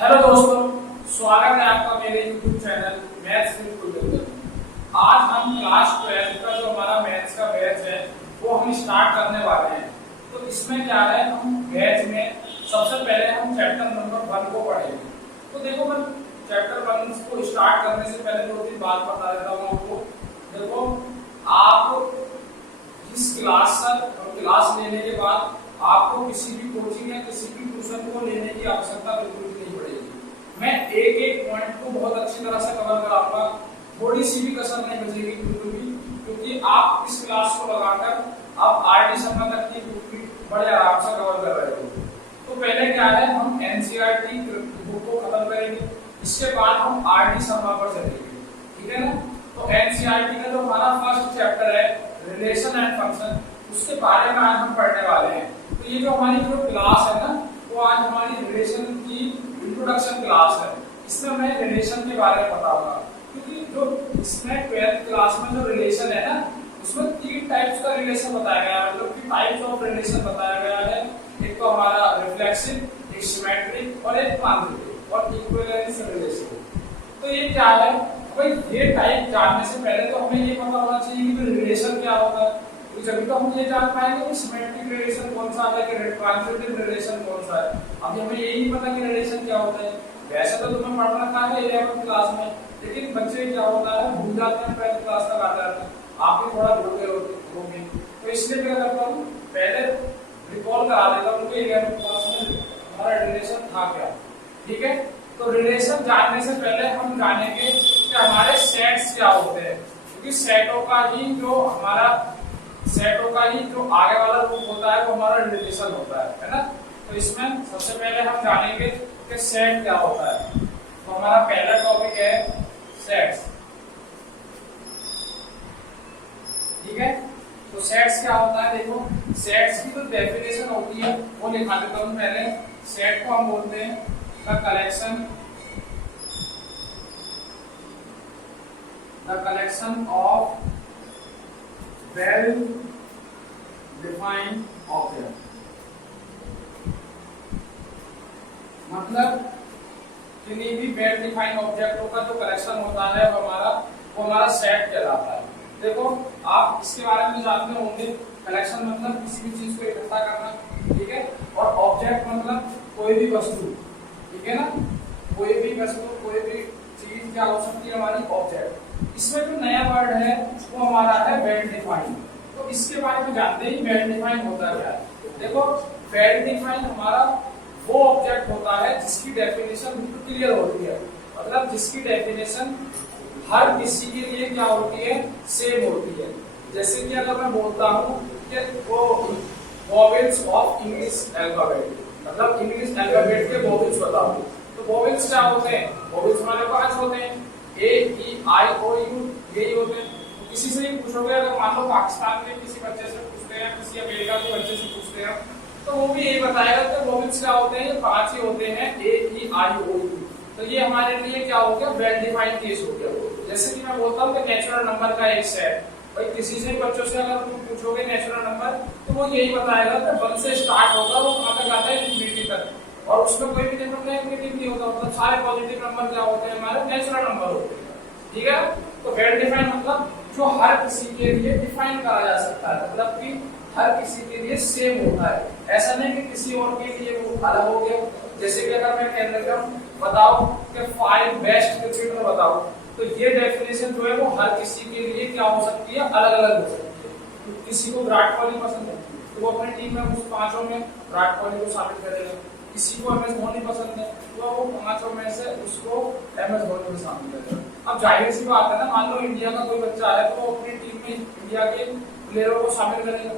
Hello दोस्तों, स्वागत है आपका मेरे YouTube चैनल मैथ्स बिल्कुल बिल्कुल। आज हम क्लास 12 का जो हमारा मैथ्स का बैच है वो हम स्टार्ट करने वाले हैं। तो इसमें क्या है, हम बैच में सबसे पहले हम चैप्टर नंबर 1 को पढ़ेंगे। तो देखो, मैं चैप्टर 1 को स्टार्ट करने से पहले 2-3 बात बता देता हूँ आपको। देखो, आप इस क्लास लेने के बाद आपको किसी भी कोचिंग या किसी भी ट्यूशन को लेने की आवश्यकता बिल्कुल भी नहीं पड़ेगी। मैं एक एक पॉइंट को बहुत अच्छी तरह से कवर कराऊंगा, थोड़ी सी भी कसर नहीं बचेगी बिल्कुल भी, क्योंकि आप इस क्लास को लगाकर आप आरडी शर्मा तक की बुक भी बड़े आराम से कवर कर रहे हो। तो पहले क्या है, हम एनसीईआरटी बुक को खत्म करेंगे, इसके बाद हम आरडी शर्मा पर चलेंगे, ठीक है ना। तो एनसीईआरटी का जो हमारा फर्स्ट चैप्टर है रिलेशन एंड फंक्शन, उसके बारे में आज हम पढ़ने वाले हैं। तो ये जो हमारी जो क्लास है ना, वो आज हमारी रिलेशन की इंट्रोडक्शन क्लास है। इसमें मैं रिलेशन के बारे में बताऊंगा, क्योंकि जो इसमें 12th क्लास में जो रिलेशन है ना, उसमें 3 टाइप्स का रिलेशन बताया गया है, मतलब कि टाइप्स ऑफ रिलेशन बताया गया है। एक तो हमारा रिफ्लेक्सिव, एक सिमेट्रिक और एक कॉन्जुगेट और इक्विवेलेंस रिलेशन। तो ये क्या है भाई, ये टाइप जानने से पहले तो हमें ये पता होना चाहिए कि रिलेशन क्या होता है। तो जब तो हम ये जान पाएंगे कि सिमेट्रिक रिलेशन कौन सा है, कि कॉन्जुगेट रिलेशन कौन सा है। अभी हमें यही नहीं पता कि रिलेशन क्या होता है। वैसे तो तुम्हें पढ़ रखा है 11th क्लास में, लेकिन बच्चे क्या होता है भूल जाते हैं, 12th क्लास तक आ जाते हैं। आप भी थोड़ा भूल गए होंगे, तो इसलिए क्या करता हूँ, पहले रिकॉल करा देता हूँ कि 11th क्लास में हमारा रिलेशन था क्या, ठीक है। तो रिलेशन जानने से पहले हम जानेंगे कि हमारे सेट्स क्या होते हैं, क्योंकि सेटों का ही जो आगे वाला रूप होता है वो हमारा रिलेशन होता है ना। तो इसमें सबसे पहले हम जानेंगे कि सेट क्या होता है। तो हमारा पहला टॉपिक है सेट्स, ठीक है। तो सेट्स क्या होता है, देखो सेट्स की जो डेफिनेशन होती है वो लिखा देता हूं पहले। सेट को हम बोलते हैं the collection of well defined object, मतलब किन्हीं भी वेल डिफाइंड ऑब्जेक्टों का जो कलेक्शन होता है वो हमारा सेट कहलाता है। देखो, आप इसके बारे में जानते होंगे, कलेक्शन मतलब किसी भी चीज को इकट्ठा करना, ठीक है, और ऑब्जेक्ट मतलब कोई भी वस्तु, ठीक है ना। कोई भी वस्तु, कोई भी चीज क्या हो सकती है, हमारी ऑब्जेक्ट। इसमें जो नया वर्ड है वो हमारा है वेल डिफाइंड। तो इसके बारे में जानते हैं वेल डिफाइंड होता क्या है। देखो, वेल डिफाइंड हमारा वो ऑब्जेक्ट होता है जिसकी डेफिनेशन बिल्कुल क्लियर होती है, मतलब जिसकी डेफिनेशन हर किसी के लिए क्या होती है, सेम होती है। जैसे कि अगर मैं बोलता हूँ कि वो वोवेल्स ऑफ इंग्लिश अल्फाबेट, मतलब इंग्लिश अल्फाबेट के वोवेल्स बताओ, तो वोवेल्स क्या होते हैं, वोवेल्स हमारे पास होते हैं ए ई आई ओ यू, यही होते हैं। तो किसी से ही पूछोगे, अगर मान लो पाकिस्तान के किसी बच्चे से पूछते हैं, किसी अमेरिका के बच्चे से पूछते हैं, तो वो भी यही बताएगा कि वोवेल्स क्या होते हैं, 5 ही होते हैं, ए ई आई ओ यू। तो ये हमारे लिए क्या हो गया, वेल डिफाइंड केस हो गया। जैसे कि मैं बोलता हूँ कि नेचुरल नंबर का एक सेट, भाई किसी से बच्चों से अगर तुम पूछोगे नेचुरल नंबर, तो वो यही बताएगा कि 1 से स्टार्ट होगा, वो कहाँ तक आता है, इंफिनिटी तक, और उसमें कोई भी नेगेटिव नहीं होता, मतलब सारे पॉजिटिव नंबर क्या होते हैं, हमारे नेचुरल नंबर होते हैं, ठीक है। तो वेल डिफाइंड मतलब जो हर किसी के लिए डिफाइन करा जा सकता है, मतलब कि हर किसी के लिए सेम होता है। ऐसा नहीं कि किसी और के लिए वो अलग हो गया। जैसे कि अगर मैं कह देता हूँ, बताओ कि 5 बेस्ट क्रिकेटर बताओ, तो ये डेफिनेशन जो है वो हर किसी के लिए क्या हो सकती है, अलग अलग हो सकती है। तो किसी को विराट कोहली पसंद है तो वो अपनी टीम में उस 5 में विराट कोहली को शामिल करेगा। किसी को MS धोनी पसंद है तो वो 5 में से उसको MS धोनी में शामिल करेगा। अब जाहिर सी बात है ना, मान लो इंडिया का कोई बच्चा है तो वो अपनी टीम में इंडिया के प्लेयरों को शामिल करेगा।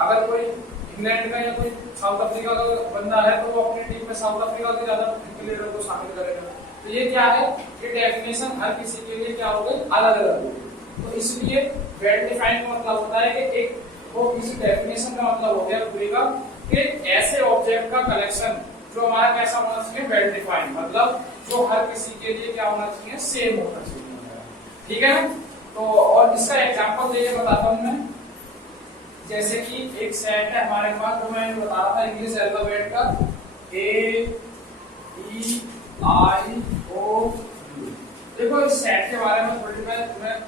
अगर कोई इंग्लैंड का या कोई साउथ अफ्रीका का बंदा है तो वो अपनी टीम में साउथ अफ्रीका के ज्यादा प्लेयरों को शामिल करेगा। तो ये क्या है, ये डेफिनेशन हर किसी के लिए क्या हो गई, अलग अलग होगी। तो इसलिए वेल डिफाइंड का मतलब होता है कि एक वो किसी डेफिनेशन का मतलब हो गया पूरी का कि ऐसे ऑब्जेक्ट का कलेक्शन जो हमारा कैसा होना चाहिए, वेल डिफाइंड, मतलब जो हर किसी के लिए क्या होना चाहिए, सेम होना चाहिए, ठीक है। तो और इसका एग्जांपल देके बताता हूं मैं। जैसे कि एक सेट है हमारे पास, जो मैंने बता रहा था इंग्लिश अल्फाबेट का, ए ई आई ओ यू। देखो इस सेट के बारे में थोड़ी मैं तुम्हें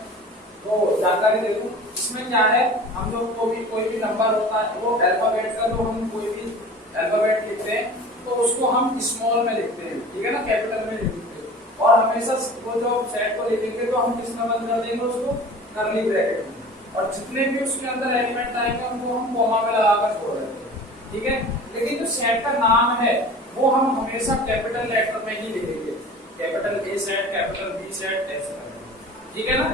तो जानकारी दे दूं। इसमें क्या है, हम जो कोई भी नंबर होता है वो अल्फाबेट का, जो हम कोई भी अल्फाबेट लिखते हैं तो उसको हम स्मॉल में लिखते हैं, ठीक है ना, कैपिटल में लिखते हैं। और हमेशा वो जो सेट को लिखेंगे तो हम किस में बंद कर देंगे उसको, कर्ली ब्रैकेट में। और जितने भी उसके अंदर एलिमेंट आएंगे उनको हम कॉमा में लगाकर छोड़ देते हैं, ठीक है। लेकिन जो सेट का नाम है वो हम हमेशा कैपिटल लेटर में ही लिखेंगे, capital A set, capital B set, ऐसे करेंगे, ठीक है ना।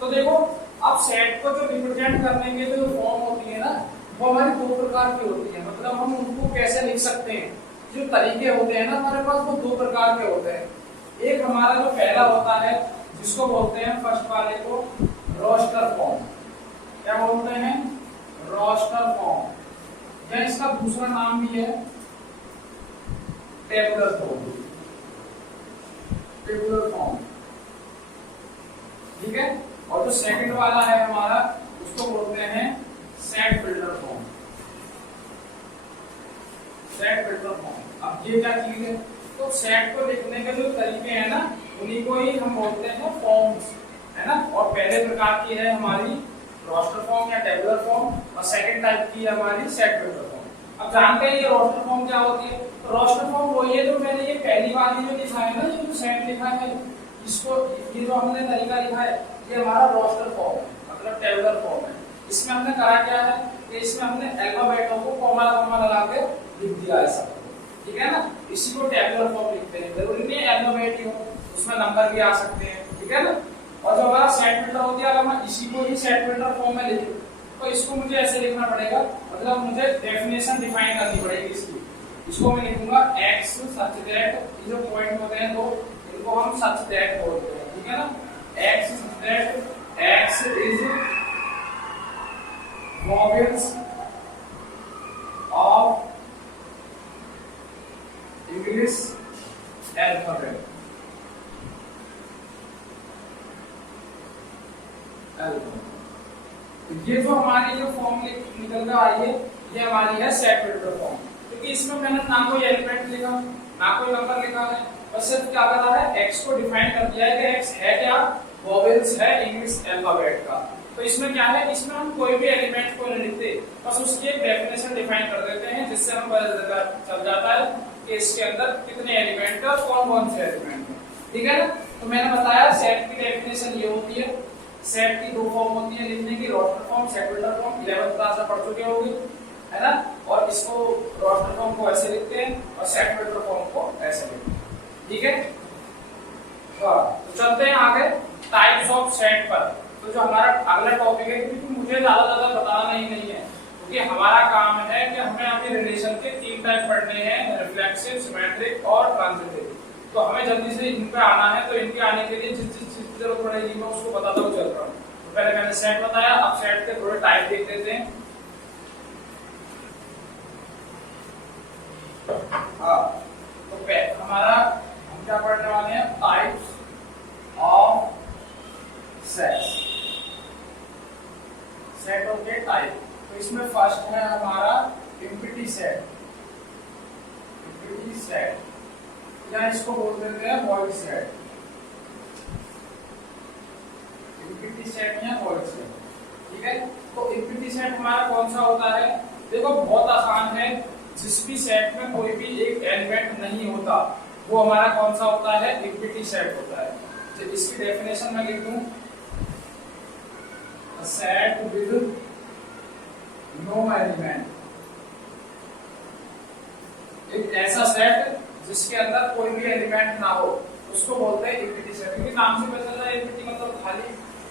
तो देखो अब सेट को जो रिप्रेजेंट करने के जो फॉर्म होती है ना, वो हमारी दो प्रकार की होती है। मतलब हम उनको कैसे लिख सकते हैं, जो तरीके होते हैं ना हमारे पास, वो दो प्रकार के होते हैं। एक हमारा जो पहला होता है जिसको बोलते हैं फर्स्ट वाले को रोस्टर फॉर्म। क्या बोलते हैं, रोस्टर फॉर्म, या इसका दूसरा नाम भी है टेबुलर फॉर्म, टेबुलर फॉर्म, ठीक है। और जो सेकंड वाला है हमारा उसको बोलते हैं set builder form, set builder form. अब ये क्या चीज है, तो सेट को लिखने के जो तरीके हैं ना उन्हीं को ही हम बोलते हैं फॉर्म्स, है ना। और पहले प्रकार की है हमारी रोस्टर फॉर्म या टेबुलर फॉर्म, और सेकंड टाइप की है हमारी सेट फिल्टर फॉर्म। अब जानते हैं ये रोस्टर फॉर्म क्या होती है। तो रोस्टर फॉर्म वही है जो मैंने ये पहली बार जो लिखा है ना, ये जो सेट लिखा है, इसको ये जो हमने तरीका लिखा है ये हमारा रोस्टर फॉर्म है, मतलब टेबुलर फॉर्म है। इसमें हमने करा क्या है कि इसमें हमने अल्फाबेटों को कॉमा कॉमा लगा के लिख दिया है सब, ठीक है ना। इसी को टेबुलर फॉर्म लिखते हैं। जरूरी नहीं है अल्फाबेट ही हो, उसमें नंबर भी आ सकते हैं, ठीक है ना। और जो हमारा सेट फिल्टर होती है, अगर मैं इसी को ही सेट फिल्टर फॉर्म में लिखूं तो इसको मुझे ऐसे लिखना पड़ेगा, मतलब मुझे डेफिनेशन डिफाइन करनी पड़ेगी इसकी। इसको मैं लिखूंगा x सच दैट, ये जो पॉइंट होते हैं तो इनको हम सच दैट बोलते हैं, ठीक है ना। x such that x is vowels of English alphabet, ये जो हमारी जो फॉर्म निकल कर आई है ये हमारी है सेट फिल्टर फॉर्म। क्योंकि इसमें मैंने ना कोई एलिमेंट लिखा ना कोई नंबर लिखा है, बस सिर्फ क्या करा है, x को डिफाइन कर दिया है कि x है क्या, वॉवेल्स है इंग्लिश अल्फाबेट का। तो इसमें क्या है, इसमें हम कोई भी एलिमेंट को नहीं लिखते, बस उसकी एक डेफिनेशन डिफाइन कर देते हैं, जिससे हम पता चल जाता है कि इसके अंदर कितने एलिमेंट है और कौन कौन से एलिमेंट है, ठीक है ना। तो मैंने बताया सेट की डेफिनेशन ये होती है। सेट की दो फॉर्म होती है लिखने की, roster form, set builder form. 11th class में पढ़ चुके होंगे, है ना। और इसको रोस्टर फॉर्म को ऐसे लिखते हैं और सेट फिल्टर फॉर्म को ऐसे लिखते हैं, ठीक है। तो चलते हैं आगे टाइप्स ऑफ सेट पर। तो जो हमारा अगला टॉपिक है, क्योंकि मुझे ज्यादा बताना नहीं है, क्योंकि हमारा काम है कि हमें अभी रिलेशन के 3 टाइप पढ़ने हैं, रिफ्लेक्सिव, सिमेट्रिक और ट्रांजिटिव। तो हमें जल्दी से इन पे आना है। तो इनके आने के लिए जिस चीज की जरूरत पड़ेगी मैं उसको बताता हूँ, चल रहा हूँ। तो पहले मैंने सेट बताया, अब सेट के थोड़े टाइप देख लेते हैं। हाँ, तो हमारा हम क्या पढ़ने वाले हैं, टाइप्स ऑफ सेट्स, सेटों के टाइप। तो इसमें फर्स्ट है हमारा एम्प्टी सेट, एम्प्टी सेट, या इसको बोल देते हैं वॉइड सेट, एम्प्टी सेट या वॉइड सेट, ठीक है। तो एम्प्टी सेट हमारा कौन सा होता है, देखो बहुत आसान है। जिस भी सेट में कोई भी एक एलिमेंट नहीं होता वो हमारा कौन सा होता है, एम्प्टी सेट होता है। तो इसकी डेफिनेशन मैं लिख दूं, a set with no element, एक ऐसा सेट जिसके अंदर कोई भी एलिमेंट ना हो उसको बोलते हैं एम्प्टी सेट। क्योंकि नाम से पता चल रहा है एम्प्टी मतलब खाली,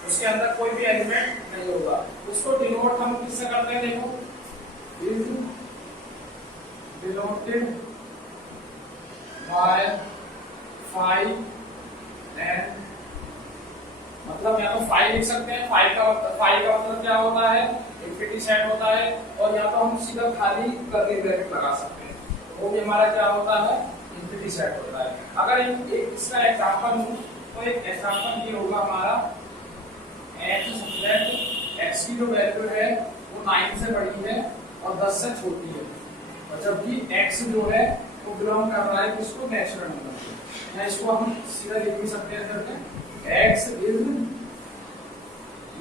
उसके अंदर कोई भी एलिमेंट नहीं होगा। उसको डिनोट हम किससे करते हैं, देखो, इज डिनोटेड बाय 5 एंड, मतलब या तो 5 लिख सकते हैं। 5 का मतलब क्या होता है, एम्प्टी सेट होता है। और या तो हम सीधा खाली कर्ली ब्रैकेट लगा सकते हैं, वो भी हमारा क्या होता है, एम्प्टी सेट होता है। अगर एक इसका एग्जांपल लूं तो एक एग्जांपल ये होगा हमारा x सब्जेक्ट, x की जो वैल्यू है वो 9 से बड़ी है और 10 से छोटी है। और जबकि x जो है वो बिलोंग कर रहा है किसको, नेचुरल नंबर को। या इसको हम सीधा लिख भी सकते हैं करके, x इज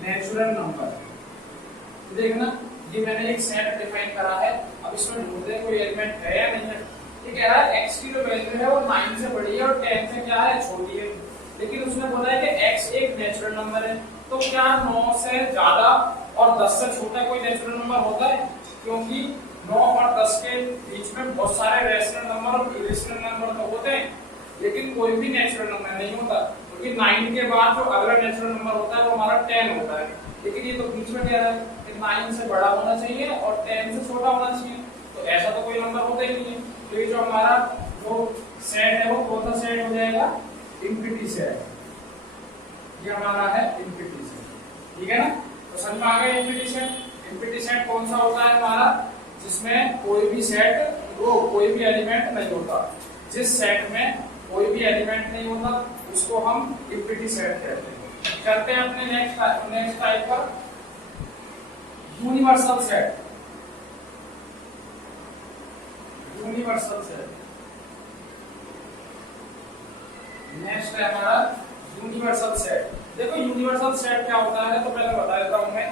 नेचुरल नंबर। तो देखना ये मैंने एक सेट डिफाइन करा है, अब इसमें ढूंढते कोई एलिमेंट है या नहीं है। ये कह रहा है x की जो वैल्यू है वो 9 से बड़ी है और 10 से क्या है, छोटी है। लेकिन उसने बोला है कि x एक नेचुरल नंबर है, तो क्या 9 से ज्यादा और 10 से छोटा कोई नेचुरल नंबर होता है? क्योंकि 9 और 10 के बीच में बहुत सारे रेशनल नंबर और इरेशनल नंबर तो होते हैं, लेकिन कोई भी नेचुरल नंबर नहीं होता, क्योंकि 9 के बाद जो अगला नेचुरल नंबर होता है वो हमारा 10 होता है। लेकिन ये तो बीच में कह रहा है कि 9 से बड़ा होना चाहिए और 10 से छोटा होना चाहिए, तो ऐसा तो कोई नंबर होता ही नहीं है। तो ये जो हमारा जो सेट है वो कौन सा सेट हो जाएगा, इंफिनिटी सेट। ये हमारा है इंफिनिटी सेट, ठीक है ना। तो समझ में आ गया इंफिनिटी सेट। इंफिनिटी सेट कौन सा होता है हमारा, जिसमें कोई भी सेट वो कोई भी एलिमेंट नहीं होता। जिस सेट में कोई भी एलिमेंट नहीं होता उसको हम इंफिनिटी सेट कहते हैं। करते हैं अपने नेक्स्ट टाइप पर, universal set. Universal set next है हमारा यूनिवर्सल सेट। देखो यूनिवर्सल सेट क्या होता है, तो पहले बता देता हूं मैं।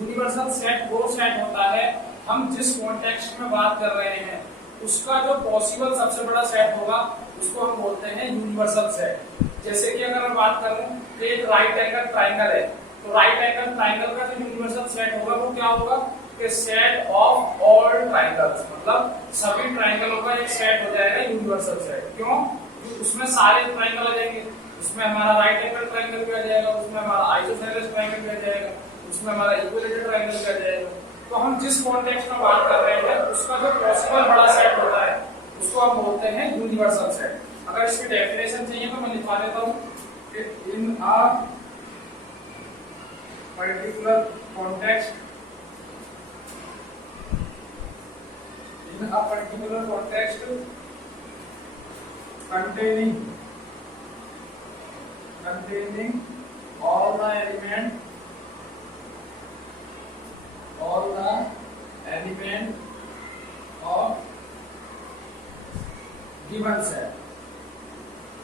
यूनिवर्सल सेट वो सेट होता है, हम जिस कॉन्टेक्स्ट में बात कर रहे हैं उसका जो पॉसिबल सबसे बड़ा सेट होगा उसको हम बोलते हैं यूनिवर्सल सेट। जैसे कि अगर मैं बात करूं तो एक राइट एंगल ट्राइंगल है, तो राइट एंगल ट्राइंगल का जो यूनिवर्सल सेट होगा वो क्या होगा, कि सेट ऑफ ऑल ट्राइंगल्स, मतलब सभी ट्राइंगलों का एक सेट हो जाएगा यूनिवर्सल सेट। क्यों? उसमें सारे ट्राइंगल आ जाएंगे, उसमें हमारा राइट एंगल ट्राइंगल भी आ जाएगा, उसमें हमारा आइसोसेलेस ट्राइंगल भी आ जाएगा, उसमें हमारा इक्विलेटरल ट्राइंगल भी आ जाएगा। तो हम जिस कॉन्टेक्स्ट में बात कर रहे हैं उसका जो पॉसिबल बड़ा सेट होता है उसको हम बोलते हैं यूनिवर्सल सेट। अगर इसकी डेफिनेशन चाहिए तो मैं लिखवा देता हूं कि in a particular context, in a particular context containing all the element of given set।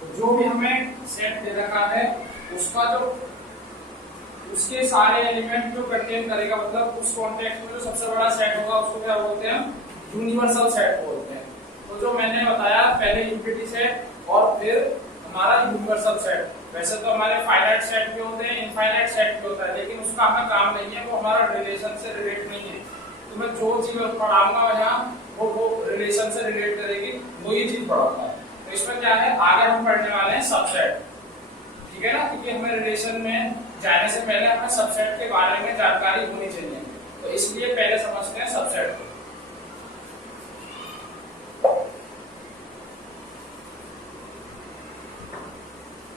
तो जो भी हमें सेट दे रखा है उसका जो उसके सारे एलिमेंट जो कंटेन करेगा, मतलब उस कॉन्टेक्स्ट में जो सबसे बड़ा सेट होगा उसको क्या बोलते हैं, यूनिवर्सल सेट बोलते हैं। तो जो मैंने बताया पहले इंफिनिटी सेट और फिर हमारा यूनिवर्सल सेट। वैसे तो हमारे फाइनाइट सेट भी होते हैं, इनफाइनाइट सेट भी होता है, लेकिन उसका हमें काम नहीं है, वो हमारा रिलेशन से रिलेट नहीं है। तो मैं जो चीज पढ़ाऊंगा यहाँ वो रिलेशन से रिलेट करेगी, वो ये चीज पढ़ाऊंगा। तो इसमें क्या है, आगे हम पढ़ने वाले हैं सबसेट, ठीक है ना, क्योंकि हमें रिलेशन में जाने से पहले हमें सबसेट के बारे में जानकारी होनी चाहिए, तो इसलिए पहले समझते हैं सबसेट को।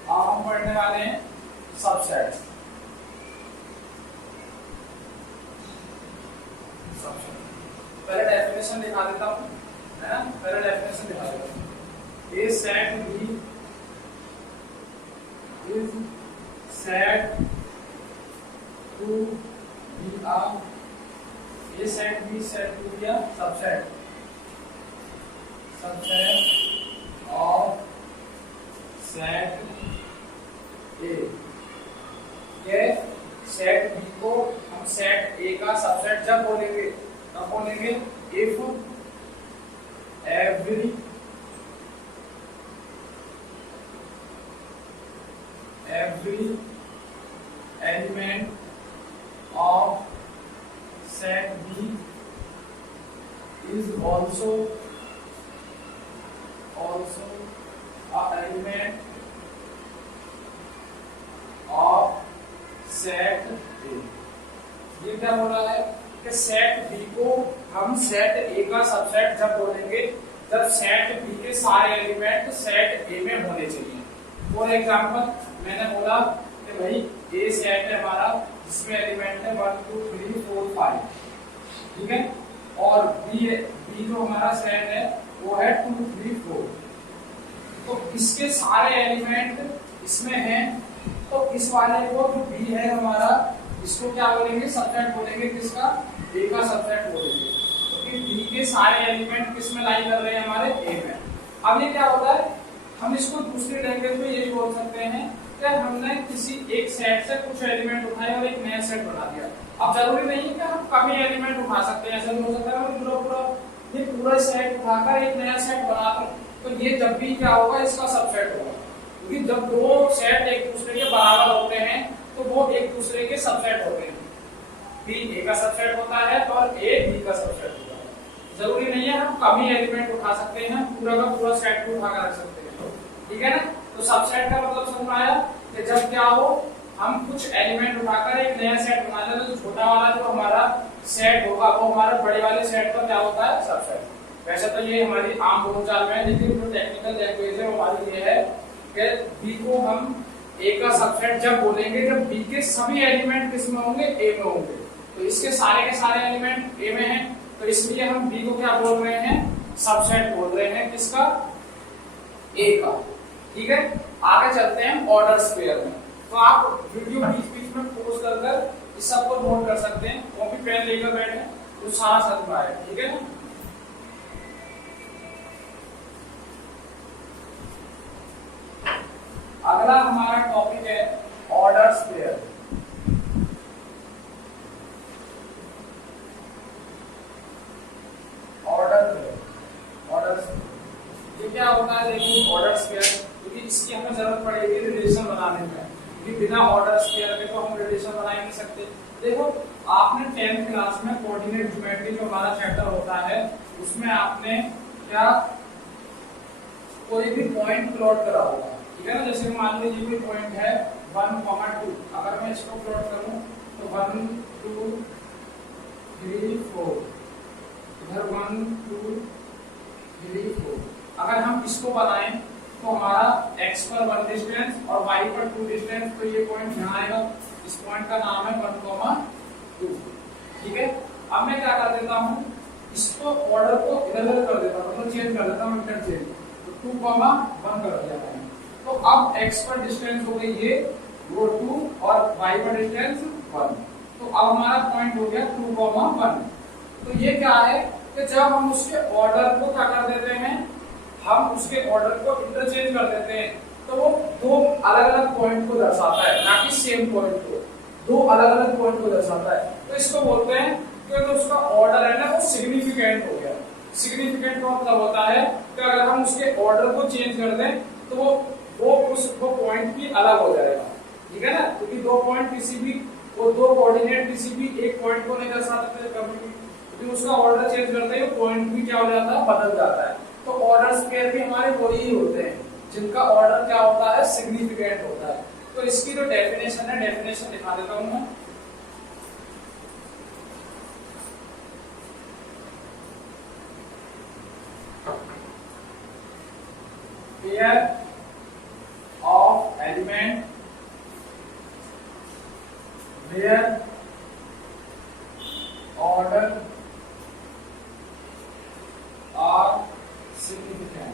अब हम पढ़ने वाले हैं सबसेट। पहले डेफिनेशन दिखा देता हूं, है ना, पहले डेफिनेशन दिखा देता हूं। A set B is said to be a set B said to be a subset of set A। ये सेट B को हम सेट A का सबसेट जब बोलेंगे तब बोलेंगे if every element of set B is also a element of set A। ये क्या हो रहा है कि सेट B को हम सेट A का सबसेट जब बोलेंगे जब सेट B के सारे एलिमेंट सेट A में होने चाहिए। फॉर एग्जांपल मैंने बोला कि भाई A सेट है हमारा जिसमें एलिमेंट है 1 2 3 4 5, ठीक है, और B जो हमारा सेट है वो है 2 3 4। तो इसके सारे एलिमेंट इसमें हैं, तो इस वाले को जो B है हमारा इसको क्या बोलेंगे, सबसेट बोलेंगे, किसका, A का सबसेट बोलेंगे, क्योंकि B के सारे एलिमेंट किस में लाई कर रहे हैं, हमारे A में। अब ये क्या होता है, हम इसको दूसरी लैंग्वेज में ये बोल सकते हैं कि हमने किसी एक सेट से कुछ एलिमेंट उठाए और एक नया सेट बना दिया। अब जरूरी नहीं है कि हम कम ही एलिमेंट उठा सकते हैं, ऐसा नहीं हो सकता है पूरा सेट उठाकर एक नया सेट बना दूं, तो ये जब भी क्या होगा, इसका सबसेट होगा। क्योंकि जब दो सेट एक दूसरे के बराबर होते हैं तो वो एक दूसरे के सबसेट होते हैं। बी ए का सबसेट होता है और ए बी का सबसेट होता है। जरूरी नहीं है हम कम ही एलिमेंट उठा सकते हैं, पूरा का पूरा सेट को उठाकर रख सकते हैं, ठीक है ना। तो सबसेट का मतलब समझ में आया कि जब क्या हो, हम कुछ एलिमेंट उठाकर एक नया सेट बना लें, तो छोटा वाला जो हमारा सेट होगा वो हमारे बड़े वाले सेट का क्या होता है, सबसेट। वैसे तो ये हमारी आम बोलचाल में है, लेकिन जो टेक्निकल लैंग्वेज है वो हमारी ये है कि बी को हम ए का सबसेट जब बोलेंगे जब बी के सभी एलिमेंट किसमें होंगे, ए में होंगे। तो इसके सारे के सारे एलिमेंट ए में हैं, तो इसलिए हम बी को क्या बोल रहे हैं, सबसेट बोल रहे हैं, किसका, ए का, ठीक है। आगे चलते हैं ऑर्डर स्क्वायर में। तो आप वीडियो बीच बीच में पॉज कर इस सब को नोट कर सकते हैं, कॉपी पेन लेकर बैठे तो सारा समझ में आएगा, ठीक है ना। अगला हमारा टॉपिक है ऑर्डर स्क्वायर। ये क्या होता है, देखिए ऑर्डर स्क्वायर, क्योंकि इसकी हमें जरूरत पड़ेगी रिलेशन बनाने में, क्योंकि बिना ऑर्डर स्क्वायर के तो हम रिलेशन बना ही नहीं सकते। देखो आपने 10th क्लास में कोऑर्डिनेट ज्योमेट्री जो हमारा चैप्टर होता है उसमें आपने क्या कोई भी पॉइंट प्लॉट करा होगा, ठीक है ना। जैसे मान लीजिए कोई पॉइंट है 1, 2, अगर मैं इसको प्लॉट करूं तो 1, 2, 3, 4, इधर 1, 2, 3, 4। अगर हम इसको बनाएं तो हमारा x पर 1 डिस्टेंस और y पर 2 डिस्टेंस, तो ये पॉइंट यहाँ आएगा। इस पॉइंट का नाम है 1, 2, ठीक है। अब मैं क्या कर देता हूँ, इसको ऑर्डर को इधर कर देता हूँ, मतलब चेंज कर देता हूँ, इंटरचेंज। तो 2, 1 कर दिया मैंने। तो अब x पर डिस्टेंस हो गई ये वो 2 और y पर डिस्टेंस 1। तो अब हमारा पॉइंट हो गया 2, 1। तो ये क्या है कि जब हम उसके ऑर्डर को क्या कर देते हैं, हम उसके ऑर्डर को इंटरचेंज कर देते हैं, तो वो दो अलग अलग पॉइंट को दर्शाता है, ना कि सेम पॉइंट को, दो अलग अलग पॉइंट को दर्शाता है। तो इसको बोलते हैं कि जो उसका ऑर्डर है ना वो सिग्निफिकेंट हो गया। सिग्निफिकेंट का मतलब होता है कि अगर हम उसके ऑर्डर को चेंज कर दें तो वो पॉइंट भी अलग हो जाएगा, ठीक है ना। क्योंकि दो पॉइंट किसी भी, वो दो कोऑर्डिनेट किसी भी एक पॉइंट को नहीं दर्शा सकते कभी भी, क्योंकि उसका ऑर्डर चेंज करते ही पॉइंट भी क्या हो जाता है, बदल जाता है। तो ऑर्डर स्क्वायर भी हमारे वही होते हैं जिनका ऑर्डर क्या होता है, सिग्निफिकेंट होता है। तो इसकी जो डेफिनेशन है, डेफिनेशन दिखा देता हूं मैं। Pair of element where order are significant.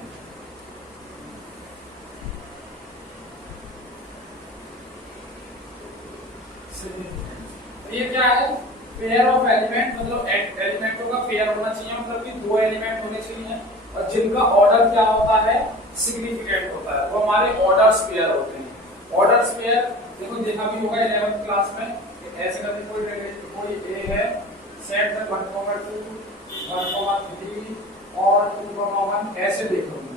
तो ये क्या है, पेयर ऑफ एलिमेंट, मतलब एलिमेंटों का पेयर होना चाहिए, मतलब कि दो एलिमेंट होने चाहिए और जिनका ऑर्डर क्या होता है, सिग्निफिकेंट होता है, वो हमारे ऑर्डर पेयर होते हैं। ऑर्डर पेयर देखो देखा भी होगा 11th क्लास में, ऐसे करके कोई ए है, सेट द 1, 2, 1, 3 और 2, 1 ऐसे लिखे होंगे,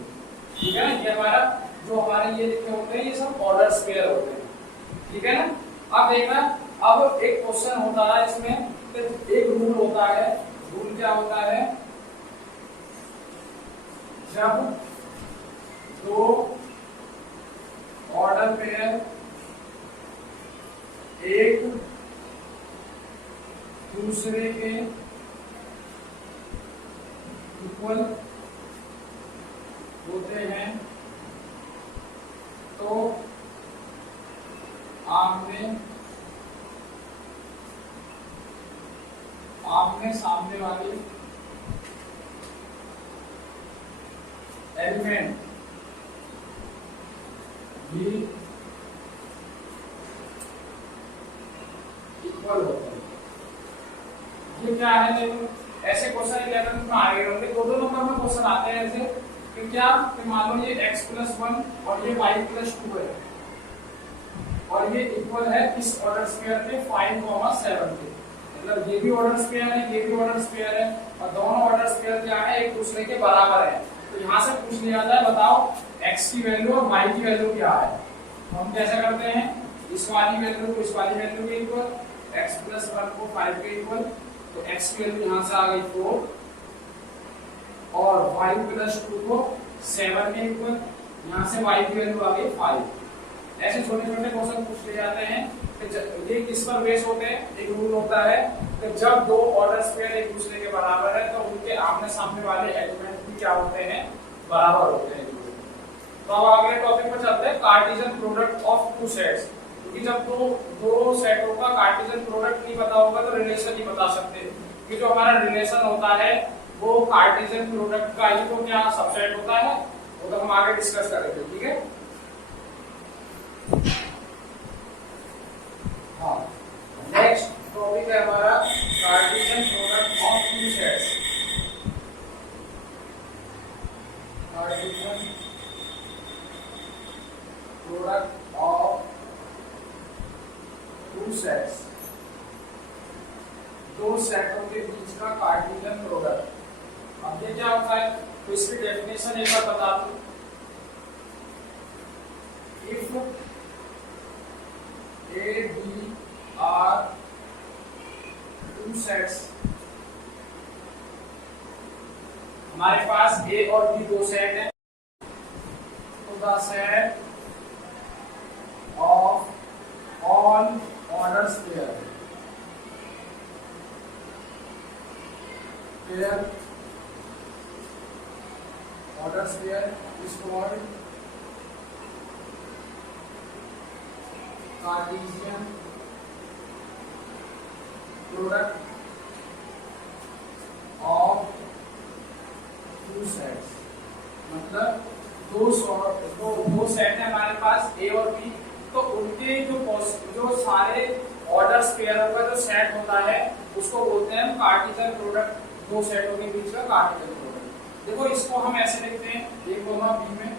ठीक है ना। ये हमारा जो हमारे ये लिखे होते हैं ये सब ऑर्डर पेयर होते हैं, ठीक है ना। अब देखना, अब एक क्वेश्चन होता है इसमें, एक रूल होता है। रूल क्या होता है, जब दो ऑर्डर पेयर एक दूसरे के इक्वल होते हैं तो आमने सामने वाली एलिमेंट भी इक्वल होते हैं। ये क्या है, देखो ऐसे क्वेश्चन 11th में आ गए होंगे, दो नंबर में क्वेश्चन आते हैं ऐसे कि फिर क्या, फिर मान लो ये x+1 और ये y+2 है और ये इक्वल है इस ऑर्डर स्क्वायर के 5,7 के, मतलब ये भी ऑर्डर स्क्वायर है, ये भी ऑर्डर स्क्वायर है और दोनों ऑर्डर स्क्वायर क्या है, एक दूसरे के बराबर है। तो यहाँ से पूछ लिया जाए बताओ x की वैल्यू और y की वैल्यू क्या है। तो हम कैसे करते हैं, इस वाली वैल्यू को इस वाली वैल्यू के इक्वल, x+1 को 5 के इक्वल, तो x की वैल्यू यहाँ से आ गई 4 और y+2 को 7 के इक्वल, यहाँ से y की वैल्यू आ गई 5। ऐसे छोटे छोटे क्वेश्चन पूछ लिए जाते हैं। ये किस पर बेस होते हैं, एक रूल होता है कि जब दो ऑर्डर स्क्वायर एक दूसरे के बराबर है तो उनके आमने सामने वाले एलिमेंट भी क्या होते हैं, बराबर होते हैं। तो अब अगले टॉपिक पर चलते हैं, Cartesian product of two sets. क्योंकि जब दो सेटों का कार्टेशियन प्रोडक्ट नहीं पता होगा तो रिलेशन नहीं बता सकते, कि जो हमारा रिलेशन होता है वो कार्टेशियन प्रोडक्ट का ही तो क्या सबसेट होता है, वो तो हम आगे डिस्कस करेंगे। ठीक है, हाँ, नेक्स्ट टॉपिक है हमारा Cartesian product of two sets. Cartesian product of two sets, दो सेटों के बीच का कार्टेशियन प्रोडक्ट। अब ये क्या होता है, तो इसकी डेफिनेशन एक बार बता दूं। If A, B are two sets, हमारे पास A और B दो सेट हैं, तो the set of all orders pair orders pair is called Cartesian product of two sets. मतलब दो सेट है हमारे पास ए और बी, तो उनके जो सारे ऑर्डर्स पेयरों का जो सेट होता है उसको बोलते हैं कार्टेशियन प्रोडक्ट, दो सेटों के बीच का कार्टेशियन प्रोडक्ट। देखो इसको हम ऐसे लिखते हैं, ए कोमा बी में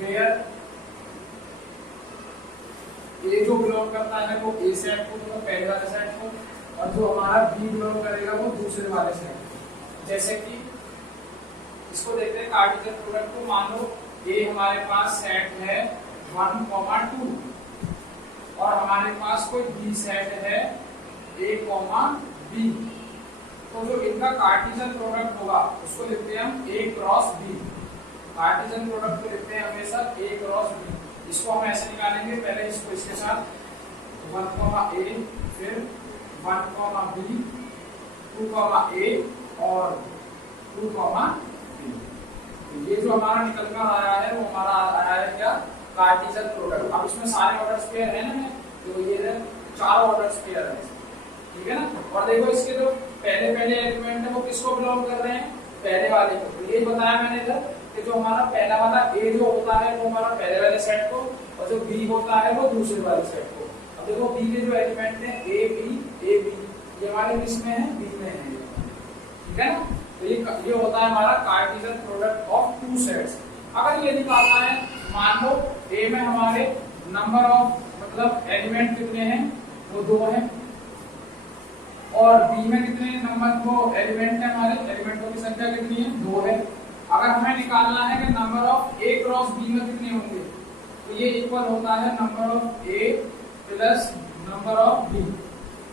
वेयर ए जो बिलोंग करता है वो ए सेट को, तो पहले वाले सेट को, और जो हमारा बी बिलोंग करेगा वो दूसरे वाले सेट को। जैसे कि इसको देखते हैं कार्टेशियन प्रोडक्ट को, मान लो ए हमारे पास सेट है 1,2 और हमारे पास कोई बी सेट है a, b, तो जो इनका कार्टेशियन प्रोडक्ट होगा उसको लिखते हैं हम a cross b। Cartesian product को लिखते हैं हमेशा a क्रॉस b। इसको हम ऐसे निकालेंगे, पहले इसको इसके साथ 1,a, फिर 1,b, 2,a और 2,b। ये जो हमारा निकल कर आया है वो हमारा आया है क्या, कार्टेशियन प्रोडक्ट। अब इसमें सारे ऑर्डर्स पेयर है ना, तो ये चार ऑर्डर्स पेयर है, ठीक है ना। और देखो इसके जो पहले एलिमेंट है वो किसको बिलोंग कर रहे हैं, पहले वाले को। तो ये बताया मैंने इधर कि जो हमारा पहला वाला ए जो होता है वो हमारा पहले वाले सेट को, और जो बी होता है वो दूसरे वाले सेट को। अब देखो बी के जो एलिमेंट है ए बी, ये हमारे किस में है, बी में है, ठीक है ना। तो ये होता है हमारा Cartesian product of two sets. अगर ये निकालना है, मान लो ए में हमारे नंबर ऑफ मतलब एलिमेंट कितने हैं, वो 2 हैं, और बी में कितने नंबर वो एलिमेंट है, हमारे एलिमेंटों की संख्या कितनी है, 2 है। अगर हमें निकालना है कि number of A cross B में कितने होंगे, तो ये इक्वल होता है number of A plus number of B,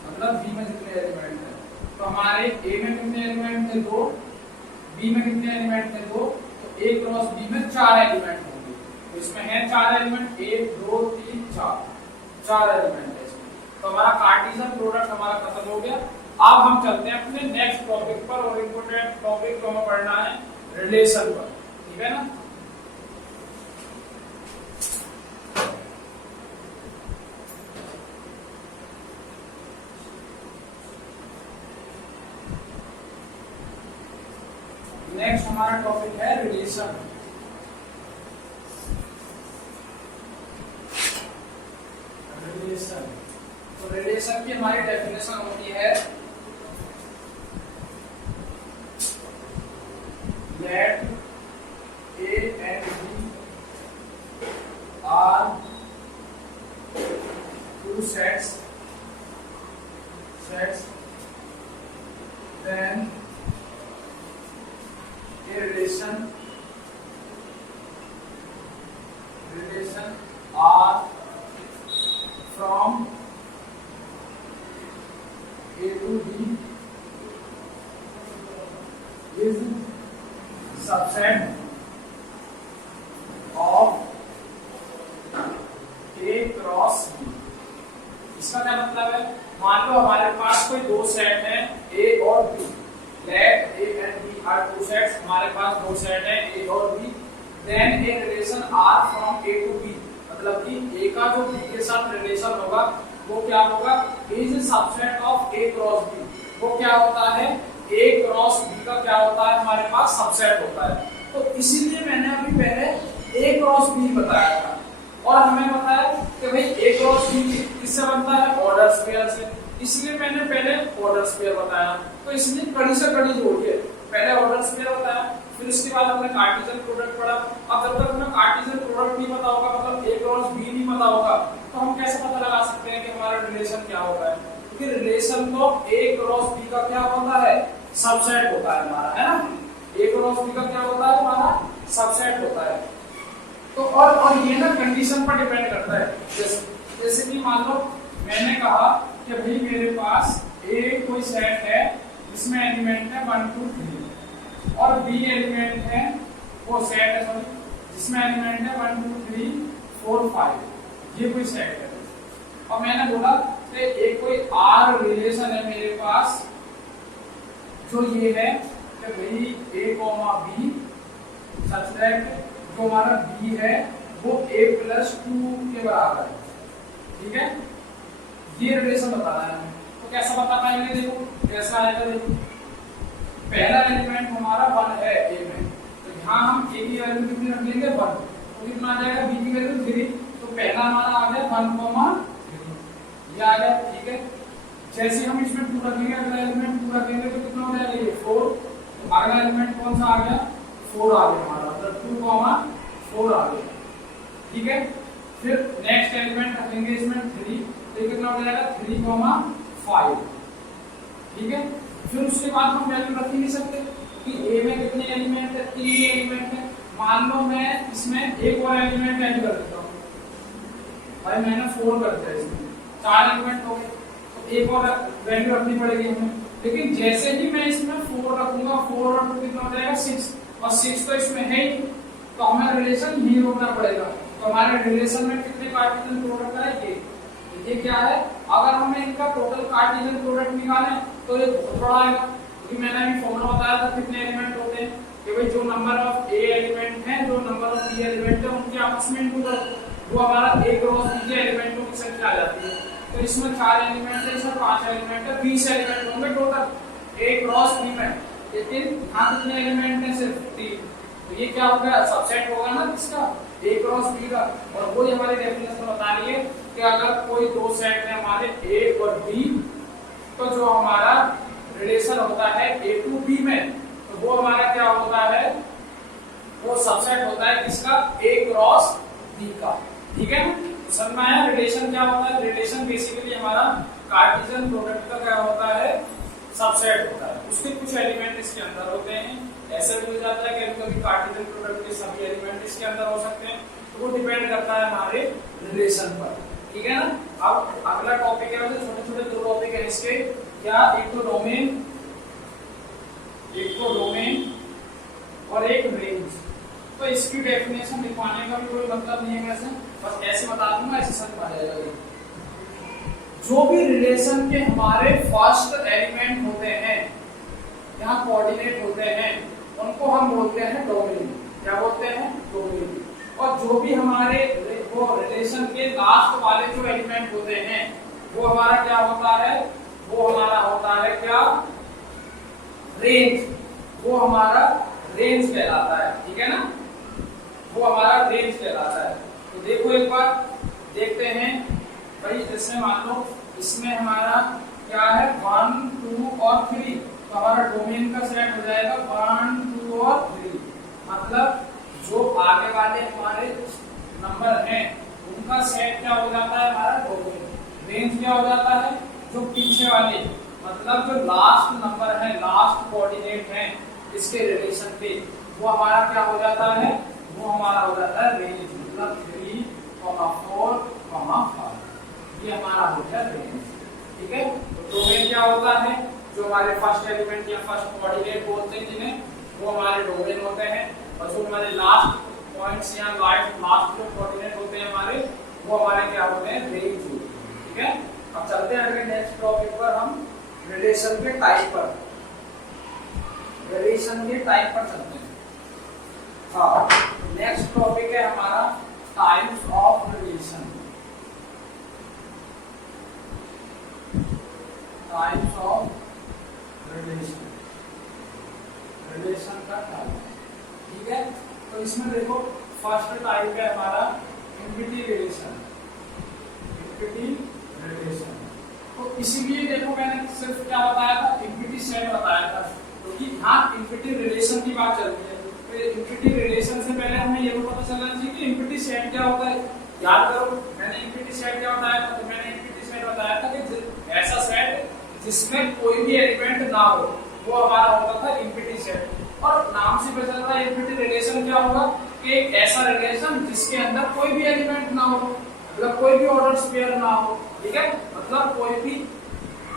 मतलब बी में कितने एलिमेंट है। तो हमारे ए में कितने एलिमेंट थे, 2, बी में कितने एलिमेंट थे, 2, तो ए क्रॉस बी में 4 एलिमेंट होंगे। तो इसमें है 4 एलिमेंट, 1 2 3 4 एलिमेंट है इसमें। तो हमारा कार्टेशियन प्रोडक्ट हमारा खत्म हो गया। अब हम चलते हैं अपने नेक्स्ट टॉपिक पर, और इम्पोर्टेंट टॉपिक को हमें पढ़ना है रिलेशन पर, ठीक है ना। नेक्स्ट हमारा टॉपिक है रिलेशन। रिलेशन, तो रिलेशन की हमारी डेफिनेशन होती है let A is subset of A cross B. इसका क्या मतलब है, मान लो हमारे पास कोई दो सेट है ए और B, let A and B are two sets, हमारे पास दो सेट है ए और B, then A relation R from A to B, मतलब कि ए का जो बी के साथ रिलेशन होगा वो क्या होगा, is subset of A cross B. वो क्या होता है, ए क्रॉस बी का क्या होता है, हमारे पास सबसेट होता है। तो इसीलिए मैंने अभी पहले ए क्रॉस बी बताया था, और हमें बताया कि भाई ए क्रॉस बी किससे बनता है, ऑर्डर स्क्वायर से, इसलिए मैंने पहले ऑर्डर स्क्वायर बताया। तो इसलिए कड़ी से कड़ी जोड़िए, पहले ऑर्डर स्क्वायर बताया, फिर उसके बाद हमने कार्टेशियन प्रोडक्ट पढ़ा। अब जब तक हमें कार्टेशियन प्रोडक्ट नहीं पता होगा, मतलब ए क्रॉस बी नहीं पता होगा, तो हम कैसे पता लगा सकते हैं कि हमारा रिलेशन क्या होता है, क्योंकि रिलेशन तो ए क्रॉस बी का क्या होता है, सबसेट होता है हमारा, है ना। ए क्रॉस बी का क्या होता है, हमारा सबसेट होता है। तो और ये ना कंडीशन पर डिपेंड करता है, जैसे कि मान लो मैंने कहा कि भाई मेरे पास ए कोई सेट है जिसमें एलिमेंट है 1 2 3, और बी एलिमेंट है, वो सेट है सॉरी जिसमें एलिमेंट है 1 2 3 4 5, ये कोई सेट है। और मैंने बोला कि एक कोई आर रिलेशन है मेरे पास, जो ये है कि भाई ए कॉमा बी सच दैट जो हमारा बी है वो a प्लस 2 के बराबर है, ठीक है। ये रिलेशन बताना है हमें, तो कैसा बता पाएंगे, देखो कैसा आएगा, देखो पहला एलिमेंट हमारा 1 है a में, तो यहाँ हम a की वैल्यू कितनी रख लेंगे 1, तो कितना आ जाएगा, b की वैल्यू 3, तो पहला हमारा आ गया 1 ये आ गया, ठीक है। जैसे हम इसमें 2 रखेंगे, अगला एलिमेंट 2 रखेंगे तो कितना हो जाएगा, ये 4, तो अगला एलिमेंट कौन सा आ गया, 4 आ गया हमारा, मतलब 2 4 आ गया, ठीक है। फिर नेक्स्ट एलिमेंट रखेंगे इसमें 3, तो कितना हो जाएगा 3 5, ठीक है। फिर उसके बाद हम वैल्यू रख ही नहीं सकते कि ए में कितने एलिमेंट है, 3 एलिमेंट है। मान लो मैं इसमें एक और एलिमेंट ऐड कर देता हूँ, भाई मैंने 4 कर दिया, इसमें 4 एलिमेंट हो गए, तो एक और वैल्यू रखनी पड़ेगी हमें। लेकिन जैसे ही मैं इसमें 4 रखूंगा, 4 और 2 कितना हो जाएगा 6, और 6 तो इसमें है ही, तो हमें रिलेशन ही रोकना पड़ेगा। तो हमारे रिलेशन में कितने कार्टेशियन प्रोडक्ट है, ये क्या है, अगर हमें इनका टोटल कार्टेशियन प्रोडक्ट निकालें तो ये बहुत बड़ा आएगा, क्योंकि मैंने अभी फॉर्मूला बताया था कितने एलिमेंट होते हैं, कि भाई जो नंबर ऑफ ए एलिमेंट है, जो नंबर ऑफ बी एलिमेंट है, उनके आपस में इंटू करो, वो हमारा ए क्रॉस बी के एलिमेंटों की संख्या आ जाती है। तो इसमें 4 एलिमेंट है, इसमें 5 एलिमेंट है, 20 एलिमेंट होंगे टोटल ए क्रॉस बी में, लेकिन यहाँ कितने एलिमेंट है, सिर्फ 3, तो ये क्या होगा, सबसेट होगा ना इसका, ए क्रॉस बी का। और वो हमारी डेफिनेशन बता रही है कि अगर कोई दो सेट है हमारे ए और बी, तो जो हमारा रिलेशन होता है ए टू बी में, तो वो हमारा क्या होता है, वो सबसेट होता है किसका, ए क्रॉस बी का, ठीक है। तो समझ में आया रिलेशन क्या होता है, रिलेशन बेसिकली हमारा कार्टेशियन प्रोडक्ट का क्या होता है, सबसेट होता है। उसके कुछ एलिमेंट इसके अंदर होते हैं, ऐसा भी हो जाता है कि कभी कार्टेशियन प्रोडक्ट के सभी एलिमेंट इसके अंदर हो सकते हैं, तो वो डिपेंड करता है हमारे रिलेशन पर, ठीक है ना। अब अगला टॉपिक है, छोटे छोटे 2 टॉपिक है इसके, क्या, एक तो डोमेन और एक रेंज। तो इसकी डेफिनेशन लिखवाने का भी कोई मतलब नहीं है, वैसे बस ऐसे बता दूंगा, ऐसे समझ आ जाएगा। जो भी रिलेशन के हमारे फर्स्ट एलिमेंट होते हैं, यहाँ कोऑर्डिनेट होते हैं, उनको हम बोलते हैं डोमेन। क्या बोलते हैं, डोमेन। और जो भी हमारे वो रिलेशन के लास्ट वाले जो एलिमेंट होते हैं, वो हमारा क्या होता है, वो हमारा होता है क्या, रेंज। वो हमारा रेंज कहलाता है, ठीक है ना, वो हमारा रेंज कहलाता है। तो देखो एक बार देखते हैं भाई, जैसे मान लो इसमें हमारा क्या है 1 2 और 3, तो हमारा डोमेन का सेट हो जाएगा 1 2 और 3, मतलब जो आगे वाले हमारे नंबर हैं उनका सेट क्या हो जाता है, हमारा डोमेन। रेंज क्या हो जाता है, जो पीछे वाले, मतलब जो लास्ट नंबर है, लास्ट कोऑर्डिनेट है इसके रिलेशन के, वो हमारा क्या हो जाता है, वो हमारा हो जाता है रेंज, मतलब 3 4 5, ये हमारा हो गया रेंज, ठीक है। तो डोमेन क्या होता है, जो हमारे फर्स्ट एलिमेंट या फर्स्ट कोऑर्डिनेट बोलते हैं जिन्हें, वो हमारे डोमेन होते हैं, और जो हमारे लास्ट पॉइंट्स या लास्ट जो कोऑर्डिनेट होते हैं हमारे, वो हमारे क्या होते हैं, रेंज होते हैं। ठीक है, अब चलते हैं आगे नेक्स्ट टॉपिक पर, हम रिलेशन के टाइप पर, रिलेशन के टाइप पर चलते हैं। हाँ, नेक्स्ट टॉपिक है हमारा types of relation. Types of relation, relation का टाइप। ठीक है, तो इसमें देखो फर्स्ट टाइप है हमारा इम्पिटी रिलेशन। इम्पिटी रिलेशन, तो इसीलिए देखो मैंने सिर्फ क्या बताया था, इम्पिटी सेट बताया था, क्योंकि तो यहाँ इम्पिटी रिलेशन की बात चलती है। तो इम्पिटी रिलेशन से पहले हमें ये भी पता चलना चाहिए कि इम्पिटी सेट क्या होता है। याद करो मैंने इम्पिटी सेट क्या बताया था, तो मैंने इम्पिटी सेट बताया था कि ऐसा सेट जिसमें कोई भी एलिमेंट ना हो, वो हमारा होता था इम्पिटी सेट। और नाम से पता चलता है इम्पिटी रिलेशन क्या होगा, कि एक ऐसा रिलेशन जिसके अंदर कोई भी एलिमेंट ना हो, मतलब कोई भी ऑर्डर स्क्वायर ना हो। ठीक है, मतलब कोई भी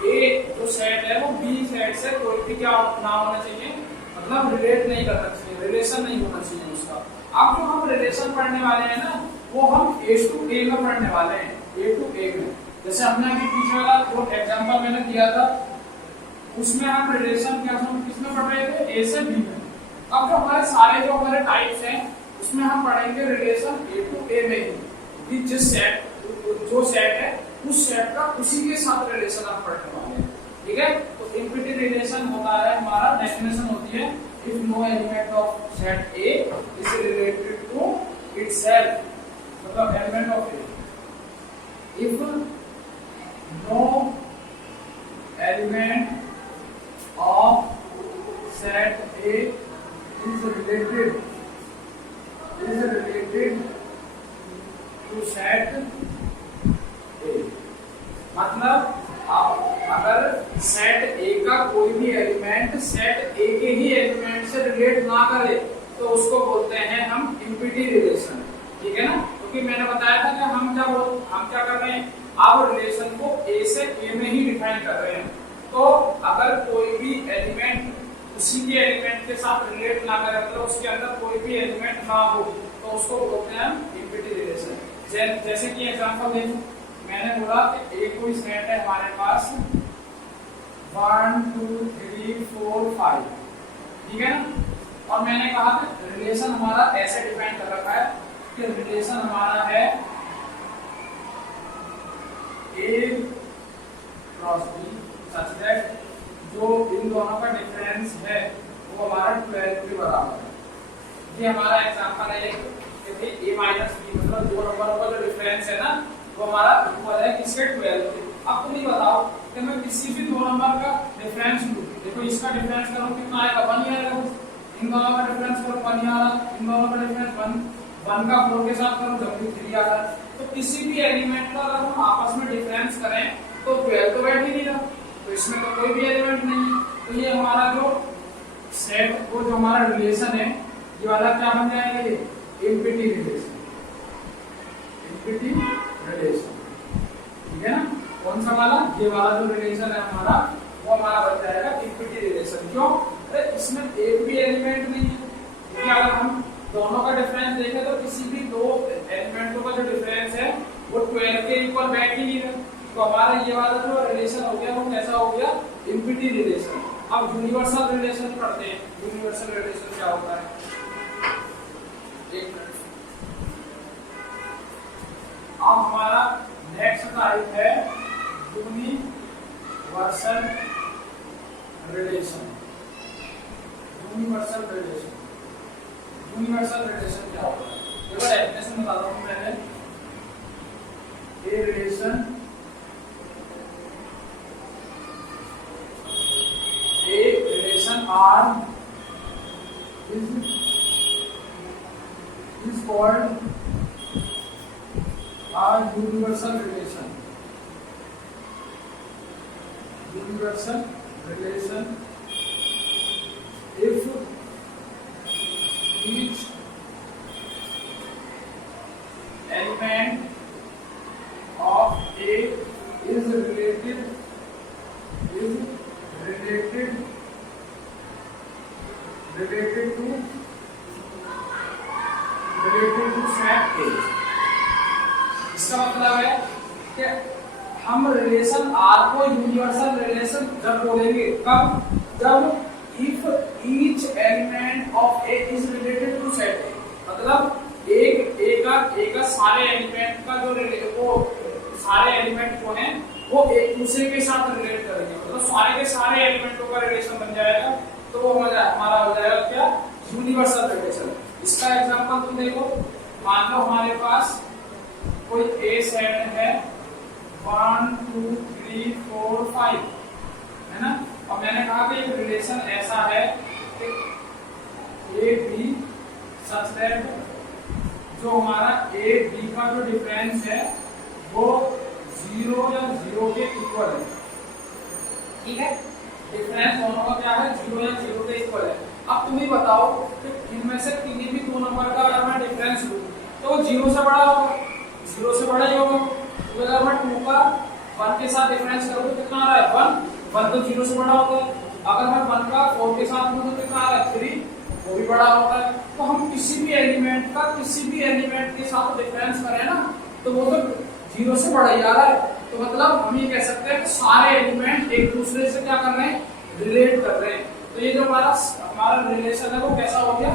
ए जो सेट है वो बी सेट से कोई भी क्या ना होना चाहिए, मतलब रिलेट नहीं करना चाहिए, रिलेशन नहीं होना चाहिए उसका। अब जो हम रिलेशन पढ़ने वाले हैं ना, वो हम ए टू ए में पढ़ने वाले हैं, ए टू ए में। जैसे हमने अभी पीछे वाला जो एग्जांपल मैंने दिया था, उसमें हम रिलेशन क्या किसमें पढ़ रहे थे, ए से बी में। अब जो हमारे सारे जो हमारे टाइप्स हैं, उसमें हम पढ़ेंगे रिलेशन ए टू ए में ही, जिस सेट जो सेट है उस सेट का उसी के साथ रिलेशन हम पढ़ने वाले हैं। ठीक है, तो इम्पिटी रिलेशन होता है हमारा, डेफिनेशन होती है, if no element of set A is related to itself, मतलब element of A, if no element of set A is related to set A, मतलब अगर सेट A का कोई भी एलिमेंट सेट A के ही एलिमेंट से रिलेट ना करे, तो उसको बोलते हैं हम इम्पिटी रिलेशन। ठीक है ना, क्योंकि मैंने बताया था कि हम क्या कर रहे हैं, अब रिलेशन को A से A में ही डिफाइन कर रहे हैं। तो अगर कोई भी एलिमेंट उसी के एलिमेंट के साथ रिलेट ना करे, मतलब उसके अंदर कोई भी एलिमेंट ना हो, तो उसको बोलते हैं हम इम्पिटी रिलेशन। जैसे कि एग्जांपल देखो, मैंने बोला कि एक कोई सेट है हमारे पास 1 2 3 4 5, ठीक है ना, और मैंने कहा कि रिलेशन हमारा ऐसे डिफाइन कर रखा है कि रिलेशन हमारा है A cross B such that जो इन दोनों का डिफरेंस है वो हमारा 12 के बराबर है। ये हमारा एग्जांपल है, कि a माइनस b, मतलब दो नंबरों का जो डिफरेंस है ना, वो हमारा इक्वल है किसके, 12 के। अब तुम ये बताओ कि मैं किसी भी दो नंबर का डिफरेंस लूं, देखो इसका डिफरेंस करो कितना आएगा, 1 ही आएगा। इन दोनों का डिफरेंस करो 1 ही आ रहा, इन दोनों का डिफरेंस 1 का 4 के साथ करो जब भी 3 आ रहा है। तो किसी भी एलिमेंट का अगर हम आपस में डिफरेंस करें तो 12 तो बैठ ही नहीं रहा, तो इसमें तो कोई भी एलिमेंट नहीं है। तो ये हमारा जो सेट, वो जो हमारा रिलेशन है, ये वाला क्या बन जाएगा, ये इम्पिटी रिलेशन। इम्पिटी रिलेशन, ठीक है ना, कौन सा वाला, ये वाला जो रिलेशन है हमारा, वो हमारा बन जाएगा इम्पिटी रिलेशन। क्यों, अरे इसमें एक भी एलिमेंट नहीं है, क्योंकि अगर हम दोनों का डिफरेंस देखें तो किसी भी दो एलिमेंटों का जो डिफरेंस है वो 12 के इक्वल बैठ ही नहीं रहा। तो हमारा ये वाला जो रिलेशन हो गया वो कैसा हो गया, इम्पिटी रिलेशन। अब यूनिवर्सल रिलेशन पढ़ते हैं। यूनिवर्सल रिलेशन क्या होता है, एक मिनट। अब हमारा नेक्स्ट टाइप है universal relation. Universal relation, universal relation क्या होता है, देखो डेफिनेशन बताता हूं मैंने। A relation, a relation R is called a universal relation. Universal relation if each element of A is related related to set A. इसका मतलब है कि हम रिलेशन आर को यूनिवर्सल रिलेशन जब बोलेंगे कब, जब if each element of A is related to set A, मतलब ए का सारे एलिमेंट का वो सारे एलिमेंट जो हैं वो एक दूसरे के साथ रिलेट करेंगे, मतलब सारे के सारे एलिमेंटों का रिलेशन बन जाएगा, तो वो हमारा हो जाएगा क्या, यूनिवर्सल रिलेशन। इसका एग्जांपल तुम देखो, मान लो हमारे पास कोई ए सेट है 1 2 3 4 5 है ना, और मैंने कहा कि एक रिलेशन ऐसा है कि ए बी सच दैट जो हमारा ए बी का जो डिफरेंस है वो 0 या 0 के इक्वल है, ठीक है, डिफरेंस दोनों का क्या है, 0 या 0 के इक्वल है। अब तुम ही बताओ कि इनमें से किसी भी दो नंबर का अगर मैं डिफरेंस लूं तो 0 से बड़ा होगा, 0 से बड़ा ही होगा, तो अगर मैं 2 का 1 के साथ डिफरेंस करूं तो कितना आ रहा है 1 तो 0 से बड़ा होता है, अगर मैं 1 का 4 के साथ लूं तो कितना आ रहा है 3, वो भी बड़ा होता है। तो हम किसी भी एलिमेंट के साथ डिफरेंस करें ना तो वो तो 0 से बड़ा ही आ रहा है, तो मतलब हम ये कह सकते हैं कि सारे एलिमेंट एक दूसरे से क्या कर रहे हैं, रिलेट कर रहे हैं। तो ये जो हमारा रिलेशन है वो कैसा हो गया,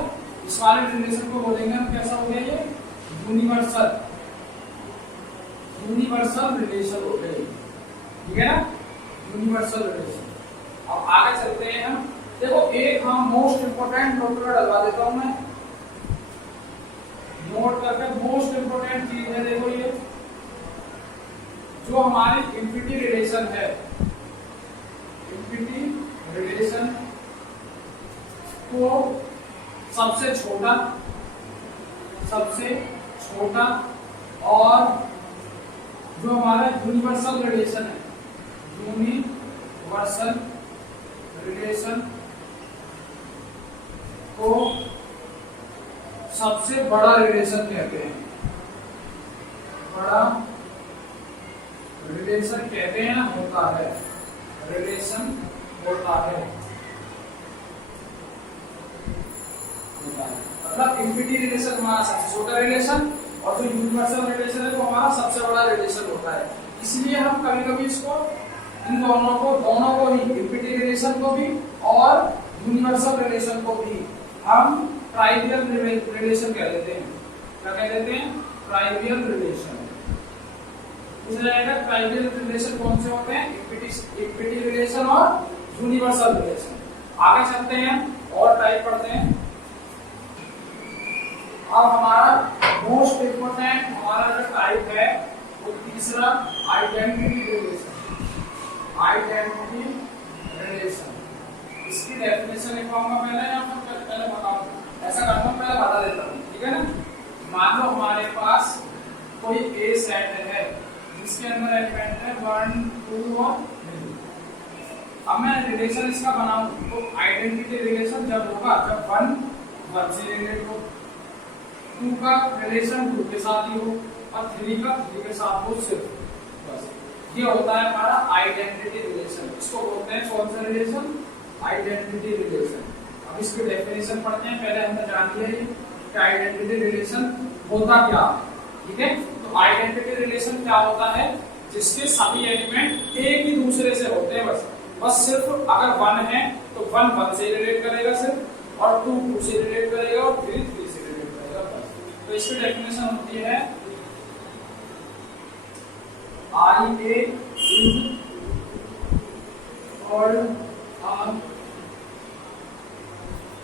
इस वाले रिलेशन को बोलेंगे हम कैसा हो गया, ये यूनिवर्सल रिलेशन हो गया, ठीक है ना, यूनिवर्सल रिलेशन। अब आगे चलते हैं हम, देखो एक हम मोस्ट इंपोर्टेंट नोट डलवा देता हूं मैं, नोट करके मोस्ट इंपोर्टेंट चीज है, देखो ये जो हमारी इम्पिटी रिलेशन है, इम्पिटी रिलेशन को सबसे छोटा और जो हमारा यूनिवर्सल रिलेशन है, यूनिवर्सल रिलेशन को सबसे बड़ा रिलेशन कहते हैं, बड़ा रिलेशन कहते हैं, होता है, रिलेशन होता है, मतलब इम्पिटी रिलेशन हमारा सबसे छोटा रिलेशन और जो यूनिवर्सल रिलेशन है वो हमारा सबसे बड़ा रिलेशन होता है। इसलिए हम कभी कभी इसको इन दोनों को ही, इम्पिटी रिलेशन को भी और यूनिवर्सल रिलेशन को भी हम ट्राइवियल रिलेशन कह देते हैं। क्या कह देते हैं, ट्राइवियल रिलेशन। ट्राइवियल रिलेशन कौन से होते हैं, इम्पिटी रिलेशन और यूनिवर्सल रिलेशन। आगे चलते हैं और टाइप पढ़ते हैं। अब हमारा मोस्ट इंपोर्टेंट हमारा जो टाइप है वो तीसरा आइडेंटिटी रिलेशन। आइडेंटिटी रिलेशन, इसकी डेफिनेशन लिखवाऊंगा पहले या फिर पहले बताऊं, ऐसा करता हूं, पहले बता देता हूं, ठीक है ना। मान लो हमारे पास कोई ए सेट है जिसके अंदर एलिमेंट है 1 2 और 3। अब मैं रिलेशन इसका बनाऊं तो आइडेंटिटी रिलेशन जब होगा जब 1 से रिलेट हो, 2 का रिलेशन 2 के साथ ही हो और 3 का 3 के साथ हो सिर्फ, बस ये होता है हमारा आइडेंटिटी रिलेशन। इसको बोलते हैं कौन सा रिलेशन, आइडेंटिटी रिलेशन। अब इसकी डेफिनेशन पढ़ते हैं, पहले हमने जान लिया कि आइडेंटिटी रिलेशन होता क्या, ठीक है। तो आइडेंटिटी रिलेशन क्या होता है, जिसके सभी एलिमेंट एक ही दूसरे से होते हैं, बस सिर्फ अगर 1 है तो 1 से रिलेट करेगा सिर्फ, और 2 से रिलेट करेगा और 3 से रिलेट करेगा, बस। तो इसकी डेफिनेशन होती है IA is called an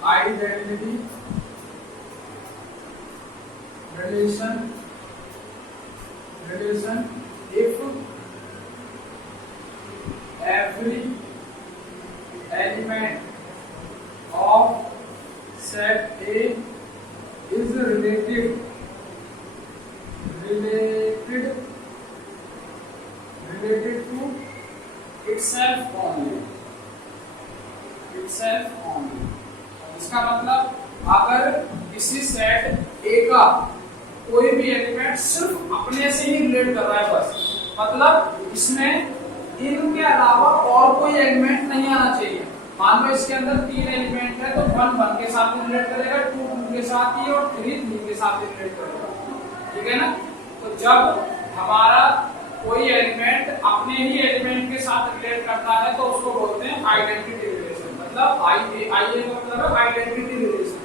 identity relation if every element of set A is related to itself only। इसका मतलब अगर किसी सेट A का कोई भी एलिमेंट सिर्फ अपने से ही रिलेट कर रहा है, बस मतलब इसमें इनके अलावा और कोई एलिमेंट नहीं आना चाहिए, मान लो इसके अंदर 3 एलिमेंट है तो 1 1 के साथ रिलेट करेगा, 2 2 के साथ ही और 3 3 के साथ रिलेट करेगा, ठीक है ना। तो जब हमारा कोई एलिमेंट अपने ही एलिमेंट के साथ रिलेट करता है तो उसको बोलते हैं आइडेंटिटी रिलेशन, मतलब आई का मतलब है आइडेंटिटी रिलेशन।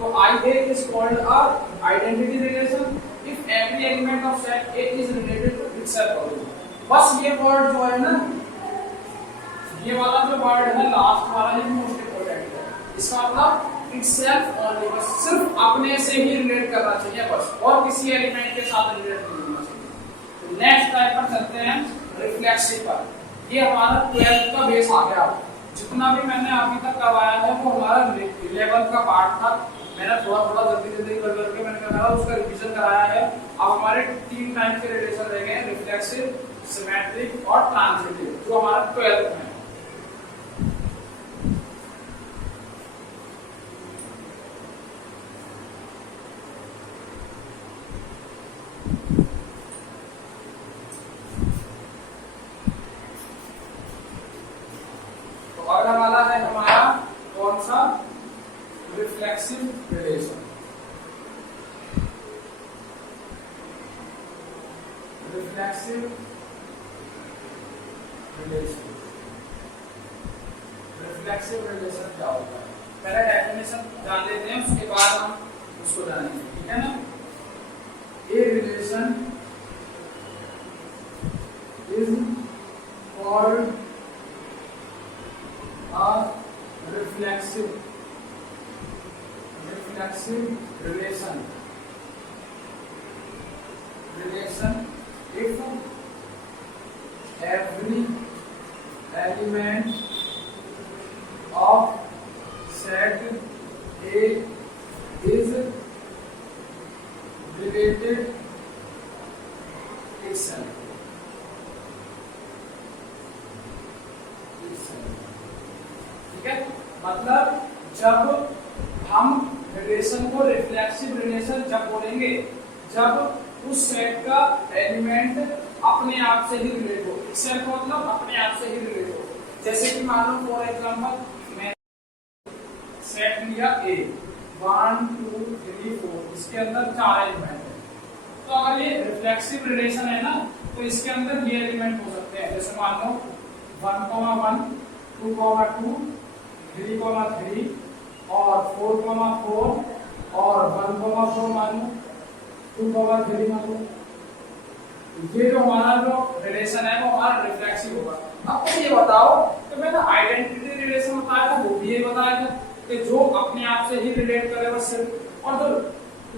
तो IA is called a identity relation if every element of set A is related to itself only। बस ये वर्ड जो है ना, ये वाला जो वर्ड है लास्ट वाला, ये मोस्ट इंपोर्टेंट है। इसका मतलब itself only, बस सिर्फ अपने से ही रिलेट करना चाहिए बस, और किसी एलिमेंट के साथ रिलेट नहीं होना चाहिए। नेक्स्ट टाइप पर चलते हैं रिफ्लेक्सिव पर। ये हमारा 12th का बेस आ गया। जितना भी मैंने अभी तक करवाया है वो हमारा 11th का पार्ट था। मैंने थोड़ा थोड़ा जल्दी करके मैंने क्या करा, उसका रिवीजन कराया है। अब हमारे 3 टाइप के रिलेशन रह गए, रिफ्लेक्सिव, सिमेट्रिक और ट्रांजिटिव, जो हमारा 12th में। तो अगला वाला है हमारा कौन सा, reflexive relation. Reflexive relation, reflexive relation क्या होता है, पहले डेफिनेशन जान लेते हैं, उसके बाद हम उसको जानेंगे, ठीक है ना। A relation is called a reflexive relation if every element of set A is related itself। ठीक है, मतलब जब हम रिलेशन को रिफ्लेक्सिव रिलेशन जब बोलेंगे, जब उस सेट का एलिमेंट अपने आप से ही रिलेट हो, सेट मतलब अपने आप से ही रिलेट हो। जैसे कि मान लो फॉर एग्जांपल मैं सेट लिया A 1 2 3 4, इसके अंदर 4 एलिमेंट है। तो अगर ये रिफ्लेक्सिव रिलेशन है ना, तो इसके अंदर ये एलिमेंट हो सकते हैं। जैसे मान लो 1 1 2 2 3 3 और 4 4 और 1 4 मान लो, 2 3 मान लो। ये जो हमारा जो रिलेशन है वो हमारा रिफ्लेक्सिव होगा। अब तुम ये बताओ कि मैंने आइडेंटिटी रिलेशन बताया था, वो भी ये बताया था कि जो अपने आप से ही रिलेट करे बस सिर्फ, और जो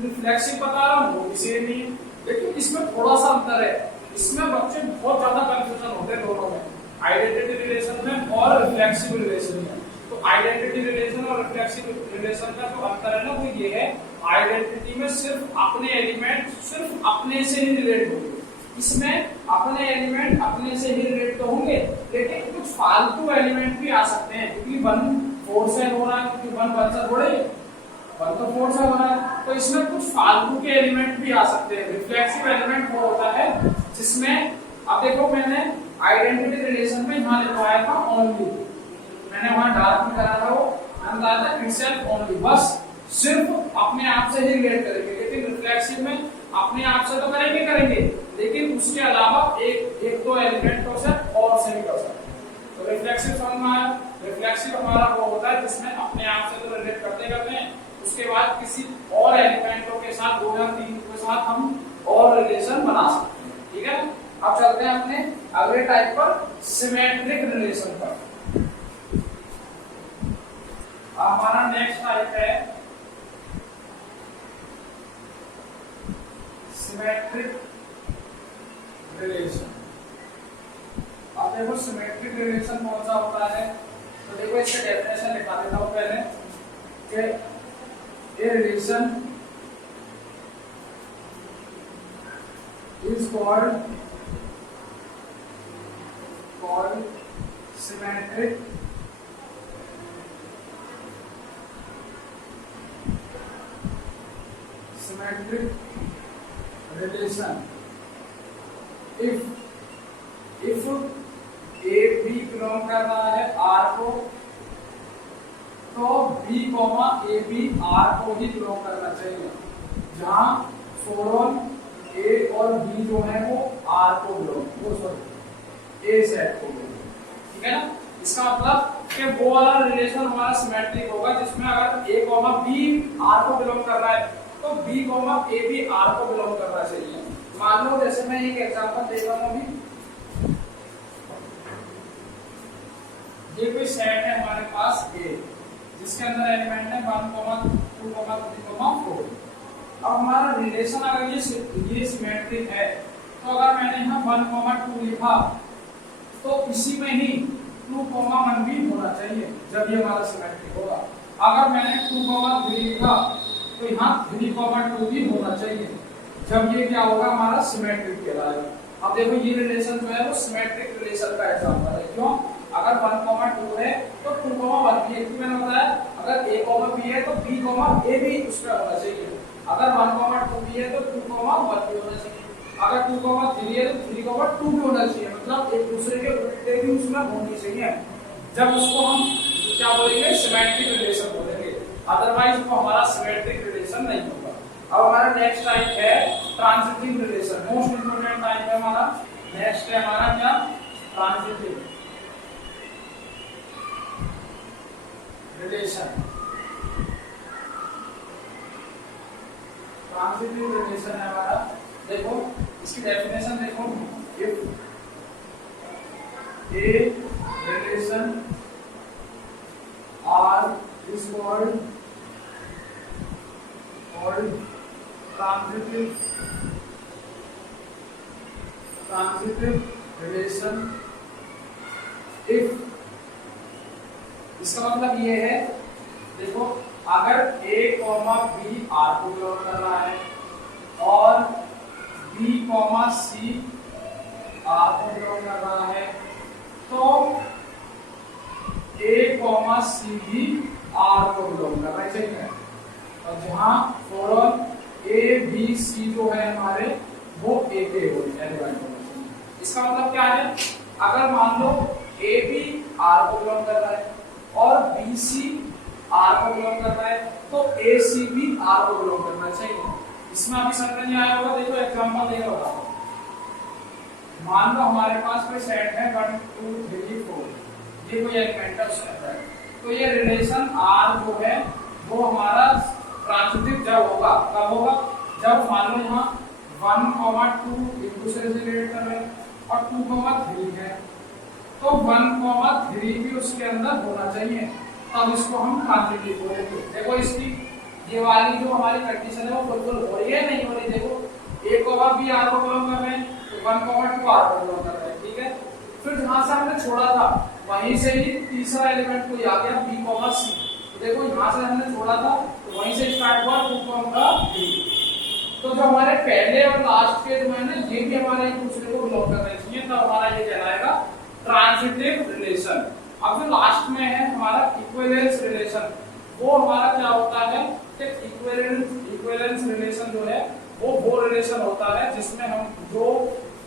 रिफ्लेक्सिव बता रहा हूँ वो भी सेम ही है। लेकिन इसमें थोड़ा सा अंतर है, इसमें बच्चे बहुत ज्यादा कंफ्यूजन होते हैं दोनों में, आइडेंटिटी रिलेशन में और रिफ्लेक्सिव रिलेशन में। तो आइडेंटिटी रिलेशन और रिफ्लेक्सिव रिलेशन का जो अंतर है ना वो ये है, आइडेंटिटी में सिर्फ अपने एलिमेंट सिर्फ अपने से ही रिलेट होंगे, इसमें अपने एलिमेंट अपने से ही रिलेट तो होंगे, लेकिन कुछ फालतू एलिमेंट भी आ सकते हैं, क्योंकि 1 4 से हो रहा है, क्योंकि 1 1 से थोड़े 1 तो 4 से हो रहा है, तो इसमें कुछ फालतू के एलिमेंट भी आ सकते हैं। रिफ्लेक्सिव एलिमेंट वो होता है जिसमें, अब देखो मैंने आइडेंटिटी रिलेशन में यहाँ लिखवाया था ओनली, मैंने वहां डार्क में करा था, वो मैंने बताया था इटसेल्फ ओनली, बस सिर्फ अपने आप से ही रिलेट करेंगे। लेकिन रिफ्लेक्सिव में अपने आप से तो करेंगे, लेकिन उसके अलावा एक दो एलिमेंटों से और से भी कर सकते हैं। तो रिफ्लेक्सिव समझ में आया। रिफ्लेक्सिव हमारा वो होता है जिसमें अपने आप से तो रिलेट करते हैं, उसके बाद किसी और एलिमेंटों के साथ 2 या 3 के साथ हम और रिलेशन बना सकते हैं, ठीक है। अब चलते हैं अपने अगले टाइप पर, सिमेट्रिक रिलेशन पर। हमारा नेक्स्ट टाइप है सिमेट्रिक रिलेशन। अब देखो सिमेट्रिक रिलेशन कौन सा होता है, तो देखो इसका डेफिनेशन लिखा देता हूं पहले कि a relation is called symmetric relation if A B belong कर रहा है R को, B belong कर रहा है C को, C belong कर रहा है D को, D belong कर रहा है E को, E belong कर रहा है F को, F belong कर रहा है G को, G belong कर रहा है H को, H belong कर रहा है I को, I belong कर रहा है J को, J belong कर रहा है K को, K belong कर रहा है L को, L belong कर रहा है M को, M belong कर रहा है N को, N belong कर रहा है O को, O belong कर रहा है P को, P belong कर रहा है Q को, Q belong कर रहा है R को, R belong कर रहा है S को, S belong कर रहा है T को, T belong कर रहा है U को, U belong कर रहा है V को, V belong कर रहा है W को, W belong कर रहा है X को, X belong कर रहा है Y को, Y belong कर रहा है Z को, Z belong कर रहा है, ठीक है। अब चलते हैं अपने अगले टाइप पर, सिमेट्रिक रिलेशन। तो B comma A B R को ही बिलोंग करना चाहिए, जहां फोरन ए और बी जो है वो आर को बिलोंग, वो सॉरी ए सेट को बिलोंग, ठीक है ना। इसका मतलब कि वो वाला रिलेशन हमारा सिमेट्रिक होगा जिसमें अगर ए कॉमा बी आर को बिलोंग कर रहा है तो बी कॉमा ए भी आर को बिलोंग करना चाहिए। मान लो जैसे मैं एक एग्जांपल दे रहा हूं अभी, ये कोई सेट है हमारे पास ए जिसके अंदर एलिमेंट है 1, 2, 3, 4। अब हमारा रिलेशन अगर ये सिमेट्रिक है तो अगर मैंने यहाँ 1, 2 लिखा तो इसी में ही 2, 1 भी होना चाहिए जब ये हमारा सिमेट्रिक होगा। अगर मैंने 2, 3 लिखा तो यहाँ 3, 2 भी होना चाहिए जब ये क्या होगा हमारा सिमेट्रिक कहलाएगा। अब देखो ये रिलेशन जो है वो सिमेट्रिक रिलेशन का एग्जांपल है। क्यों? अगर 1, 2 है तो 2, 1 भी है, मैंने बताया अगर a, b है तो b, a भी उसमें होना चाहिए। अगर 1, 2 भी है तो 2, 1 भी होना चाहिए। अगर 2, 3 है तो 3, 2 भी होना चाहिए, मतलब एक दूसरे के उल्टे भी उसमें होनी चाहिए। जब उसको हम क्या बोलेंगे, सिमेट्रिक रिलेशन बोलेंगे, अदरवाइज वो हमारा सिमेट्रिक रिलेशन नहीं होगा। अब हमारा नेक्स्ट टाइप है transitive relation, most important type है हमारा। नेक्स्ट है हमारा क्या, ट्रांजिटिव रिलेशन। ट्रांजिटिव रिलेशन है हमारा, देखो इसकी डेफिनेशन देखो, if A relation R is called transitive relation if, इसका मतलब ये है, देखो अगर a, b r को बिलोंग कर रहा है और b, c r को बिलोंग कर रहा है तो a, c भी r को बिलोंग करना चाहिए। और जहां फोरन a, b, c जो है हमारे वो a के एलिमेंट होने चाहिए। इसका मतलब क्या है, अगर मान लो a भी r को बिलोंग कर रहा है और b, c r को बिलोंग कर रहा है तो a, c भी r को बिलोंग करना चाहिए। इसमें अभी समझ नहीं आया होगा, देखो एग्जांपल दे रहा हूं। मान लो हमारे पास कोई सेट है 1, 2, 3, 4, ये कोई एलिमेंट है उसके अंदर, तो ये रिलेशन r जो है वो हमारा ट्रांजिटिव जब होगा, कब होगा, जब मान लो यहाँ 1, 2 एक दूसरे से रिलेट कर रहे हैं और 2, 3 है तो 1, 3 भी उसके अंदर होना चाहिए, तब इसको हम ट्रांजिटिव बोलेंगे। देखो इसकी ये वाली जो हमारी कंडीशन है वो फुलफिल हो रही है नहीं हो रही, देखो a को भी r को बिलोंग कर रहे हैं तो 1, 2 r को बिलोंग कर रहे हैं, ठीक है। फिर जहां से हमने छोड़ा था वहीं से ही तीसरा एलिमेंट कोई आ गया b, c, तो देखो यहां से हमने छोड़ा था तो वहीं से स्टार्ट हुआ 2, 3। तो जो हमारे पहले और लास्ट के जो है ना ये भी हमारे एक दूसरे को बिलोंग करना चाहिए, तो हमारा ये कहलाएगा ट्रांजिटिव रिलेशन। अब जो लास्ट में है हमारा इक्विवेलेंस रिलेशन, वो हमारा क्या होता है कि इक्विवेलेंस रिलेशन जो है वो रिलेशन होता है जिसमें हम जो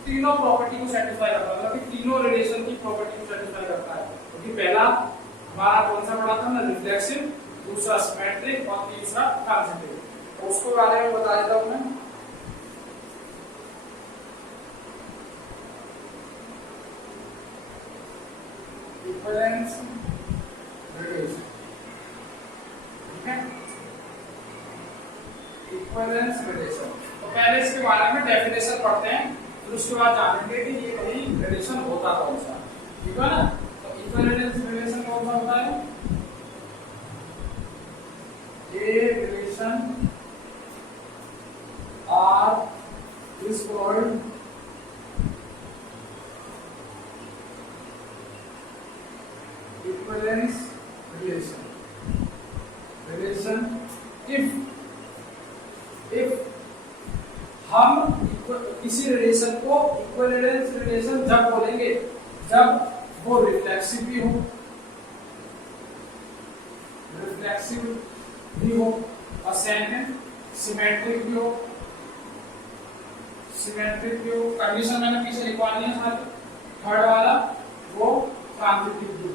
तीनों प्रॉपर्टी को सेटिस्फाई करता है, मतलब कि तीनों रिलेशन की प्रॉपर्टी को सेटिस्फाई करता है। क्योंकि पहला हमारा कौन सा पढ़ा था ना, रिफ्लेक्सिव, दूसरा सिमेट्रिक और तीसरा ट्रांजिटिव, तो उसको बारे में बता देता हूं मैं। इक्विवेलेंस रिलेशन, ठीक है, इक्विवेलेंस रिलेशन। तो पहले इसके बारे में डेफिनेशन पढ़ते हैं, फिर उसके बाद जानेंगे कि ये वही रिलेशन होता कौन सा, ठीक है ना। तो इक्विवेलेंस रिलेशन कौन सा होता है, a relation R is called equivalence relation if हम किसी रिलेशन को इक्विवेलेंस रिलेशन जब बोलेंगे जब वो रिफ्लेक्सिव भी हो और सेकंड सिमेट्रिक भी हो, कंडीशन मैंने पीछे लिखवानी है सारी, थर्ड वाला वो ट्रांजिटिव भी हो,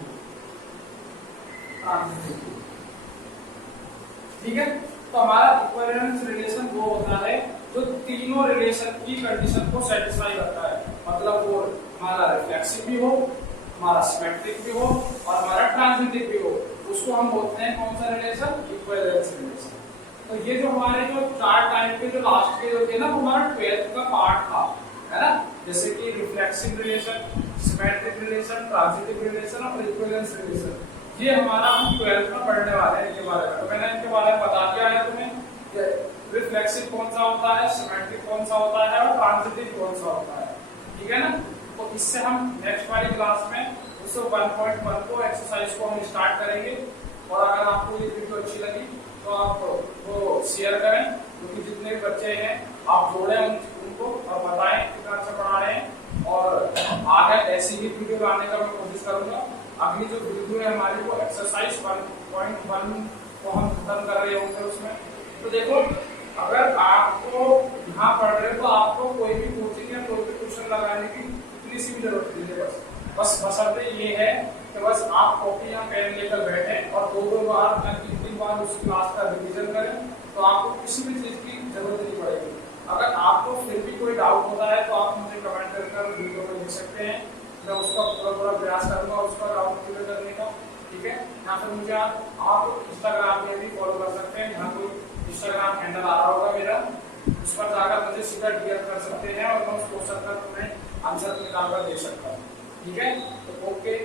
ठीक है। तो हमारा इक्विवेलेंस रिलेशन वो होता है जो तीनों रिलेशन की कंडीशन को सेटिस्फाई करता है, मतलब वो हमारा रिफ्लेक्सिव भी हो, हमारा सिमेट्रिक भी हो और हमारा ट्रांजिटिव भी हो, उसको हम बोलते हैं कौन सा रिलेशन, इक्विवेलेंस रिलेशन। तो ये जो हमारे जो चार टाइप के जो लास्ट के जो थे ना, वो हमारा 12th का पार्ट था, है ना, जैसे कि reflexive relation, symmetric relation, transitive relation और इक्विवेलेंस रिलेशन। ये हमारा हम 12th में पढ़ने वाले हैं इनके बारे में। तो मैंने इनके बारे में बता दिया है तुम्हें, रिफ्लेक्सिव कौन सा होता है, सिमेट्रिक कौन सा होता है और ट्रांजिटिव कौन सा होता है, ठीक है ना। तो इससे हम नेक्स्ट वाली क्लास में उससे 1.1 को एक्सरसाइज को हम स्टार्ट करेंगे। और अगर आपको ये वीडियो अच्छी लगी तो आप वो शेयर करें, क्योंकि जितने भी बच्चे हैं आप जोड़ें उनको और बताएं कितना अच्छा पढ़ा रहे हैं। और आगे ऐसी ही वीडियो लाने का मैं कोशिश करूंगा। अगली जो वीडियो है हमारी वो एक्सरसाइज 1.1 को हम खत्म कर रहे होंगे उसमें। तो देखो, अगर आपको यहाँ पढ़ रहे हो तो आपको कोई भी कोचिंग या कोई भी ट्यूशन लगाने की इतनी सी भी जरूरत नहीं है। बस बशर्ते ये है कि बस आप कॉपी या पेन लेकर बैठे और दो बार या 3 बार उस क्लास का रिवीजन करें, तो आपको किसी भी चीज की जरूरत नहीं पड़ेगी। अगर आपको फिर भी कोई डाउट होता है तो आप मुझे कमेंट कर वीडियो को लिख सकते हैं, मैं उसका पूरा प्रयास करूंगा उसका डाउट क्लियर करने का, ठीक है। या फिर मुझे आप इंस्टाग्राम में भी फॉलो कर सकते हैं, यहाँ कोई इंस्टाग्राम हैंडल आ रहा होगा मेरा, उस पर जाकर मुझे सीधा डीएम कर सकते हैं और मैं उस क्वेश्चन का तुम्हें आंसर निकाल कर दे सकता हूँ, ठीक है। तो ओके।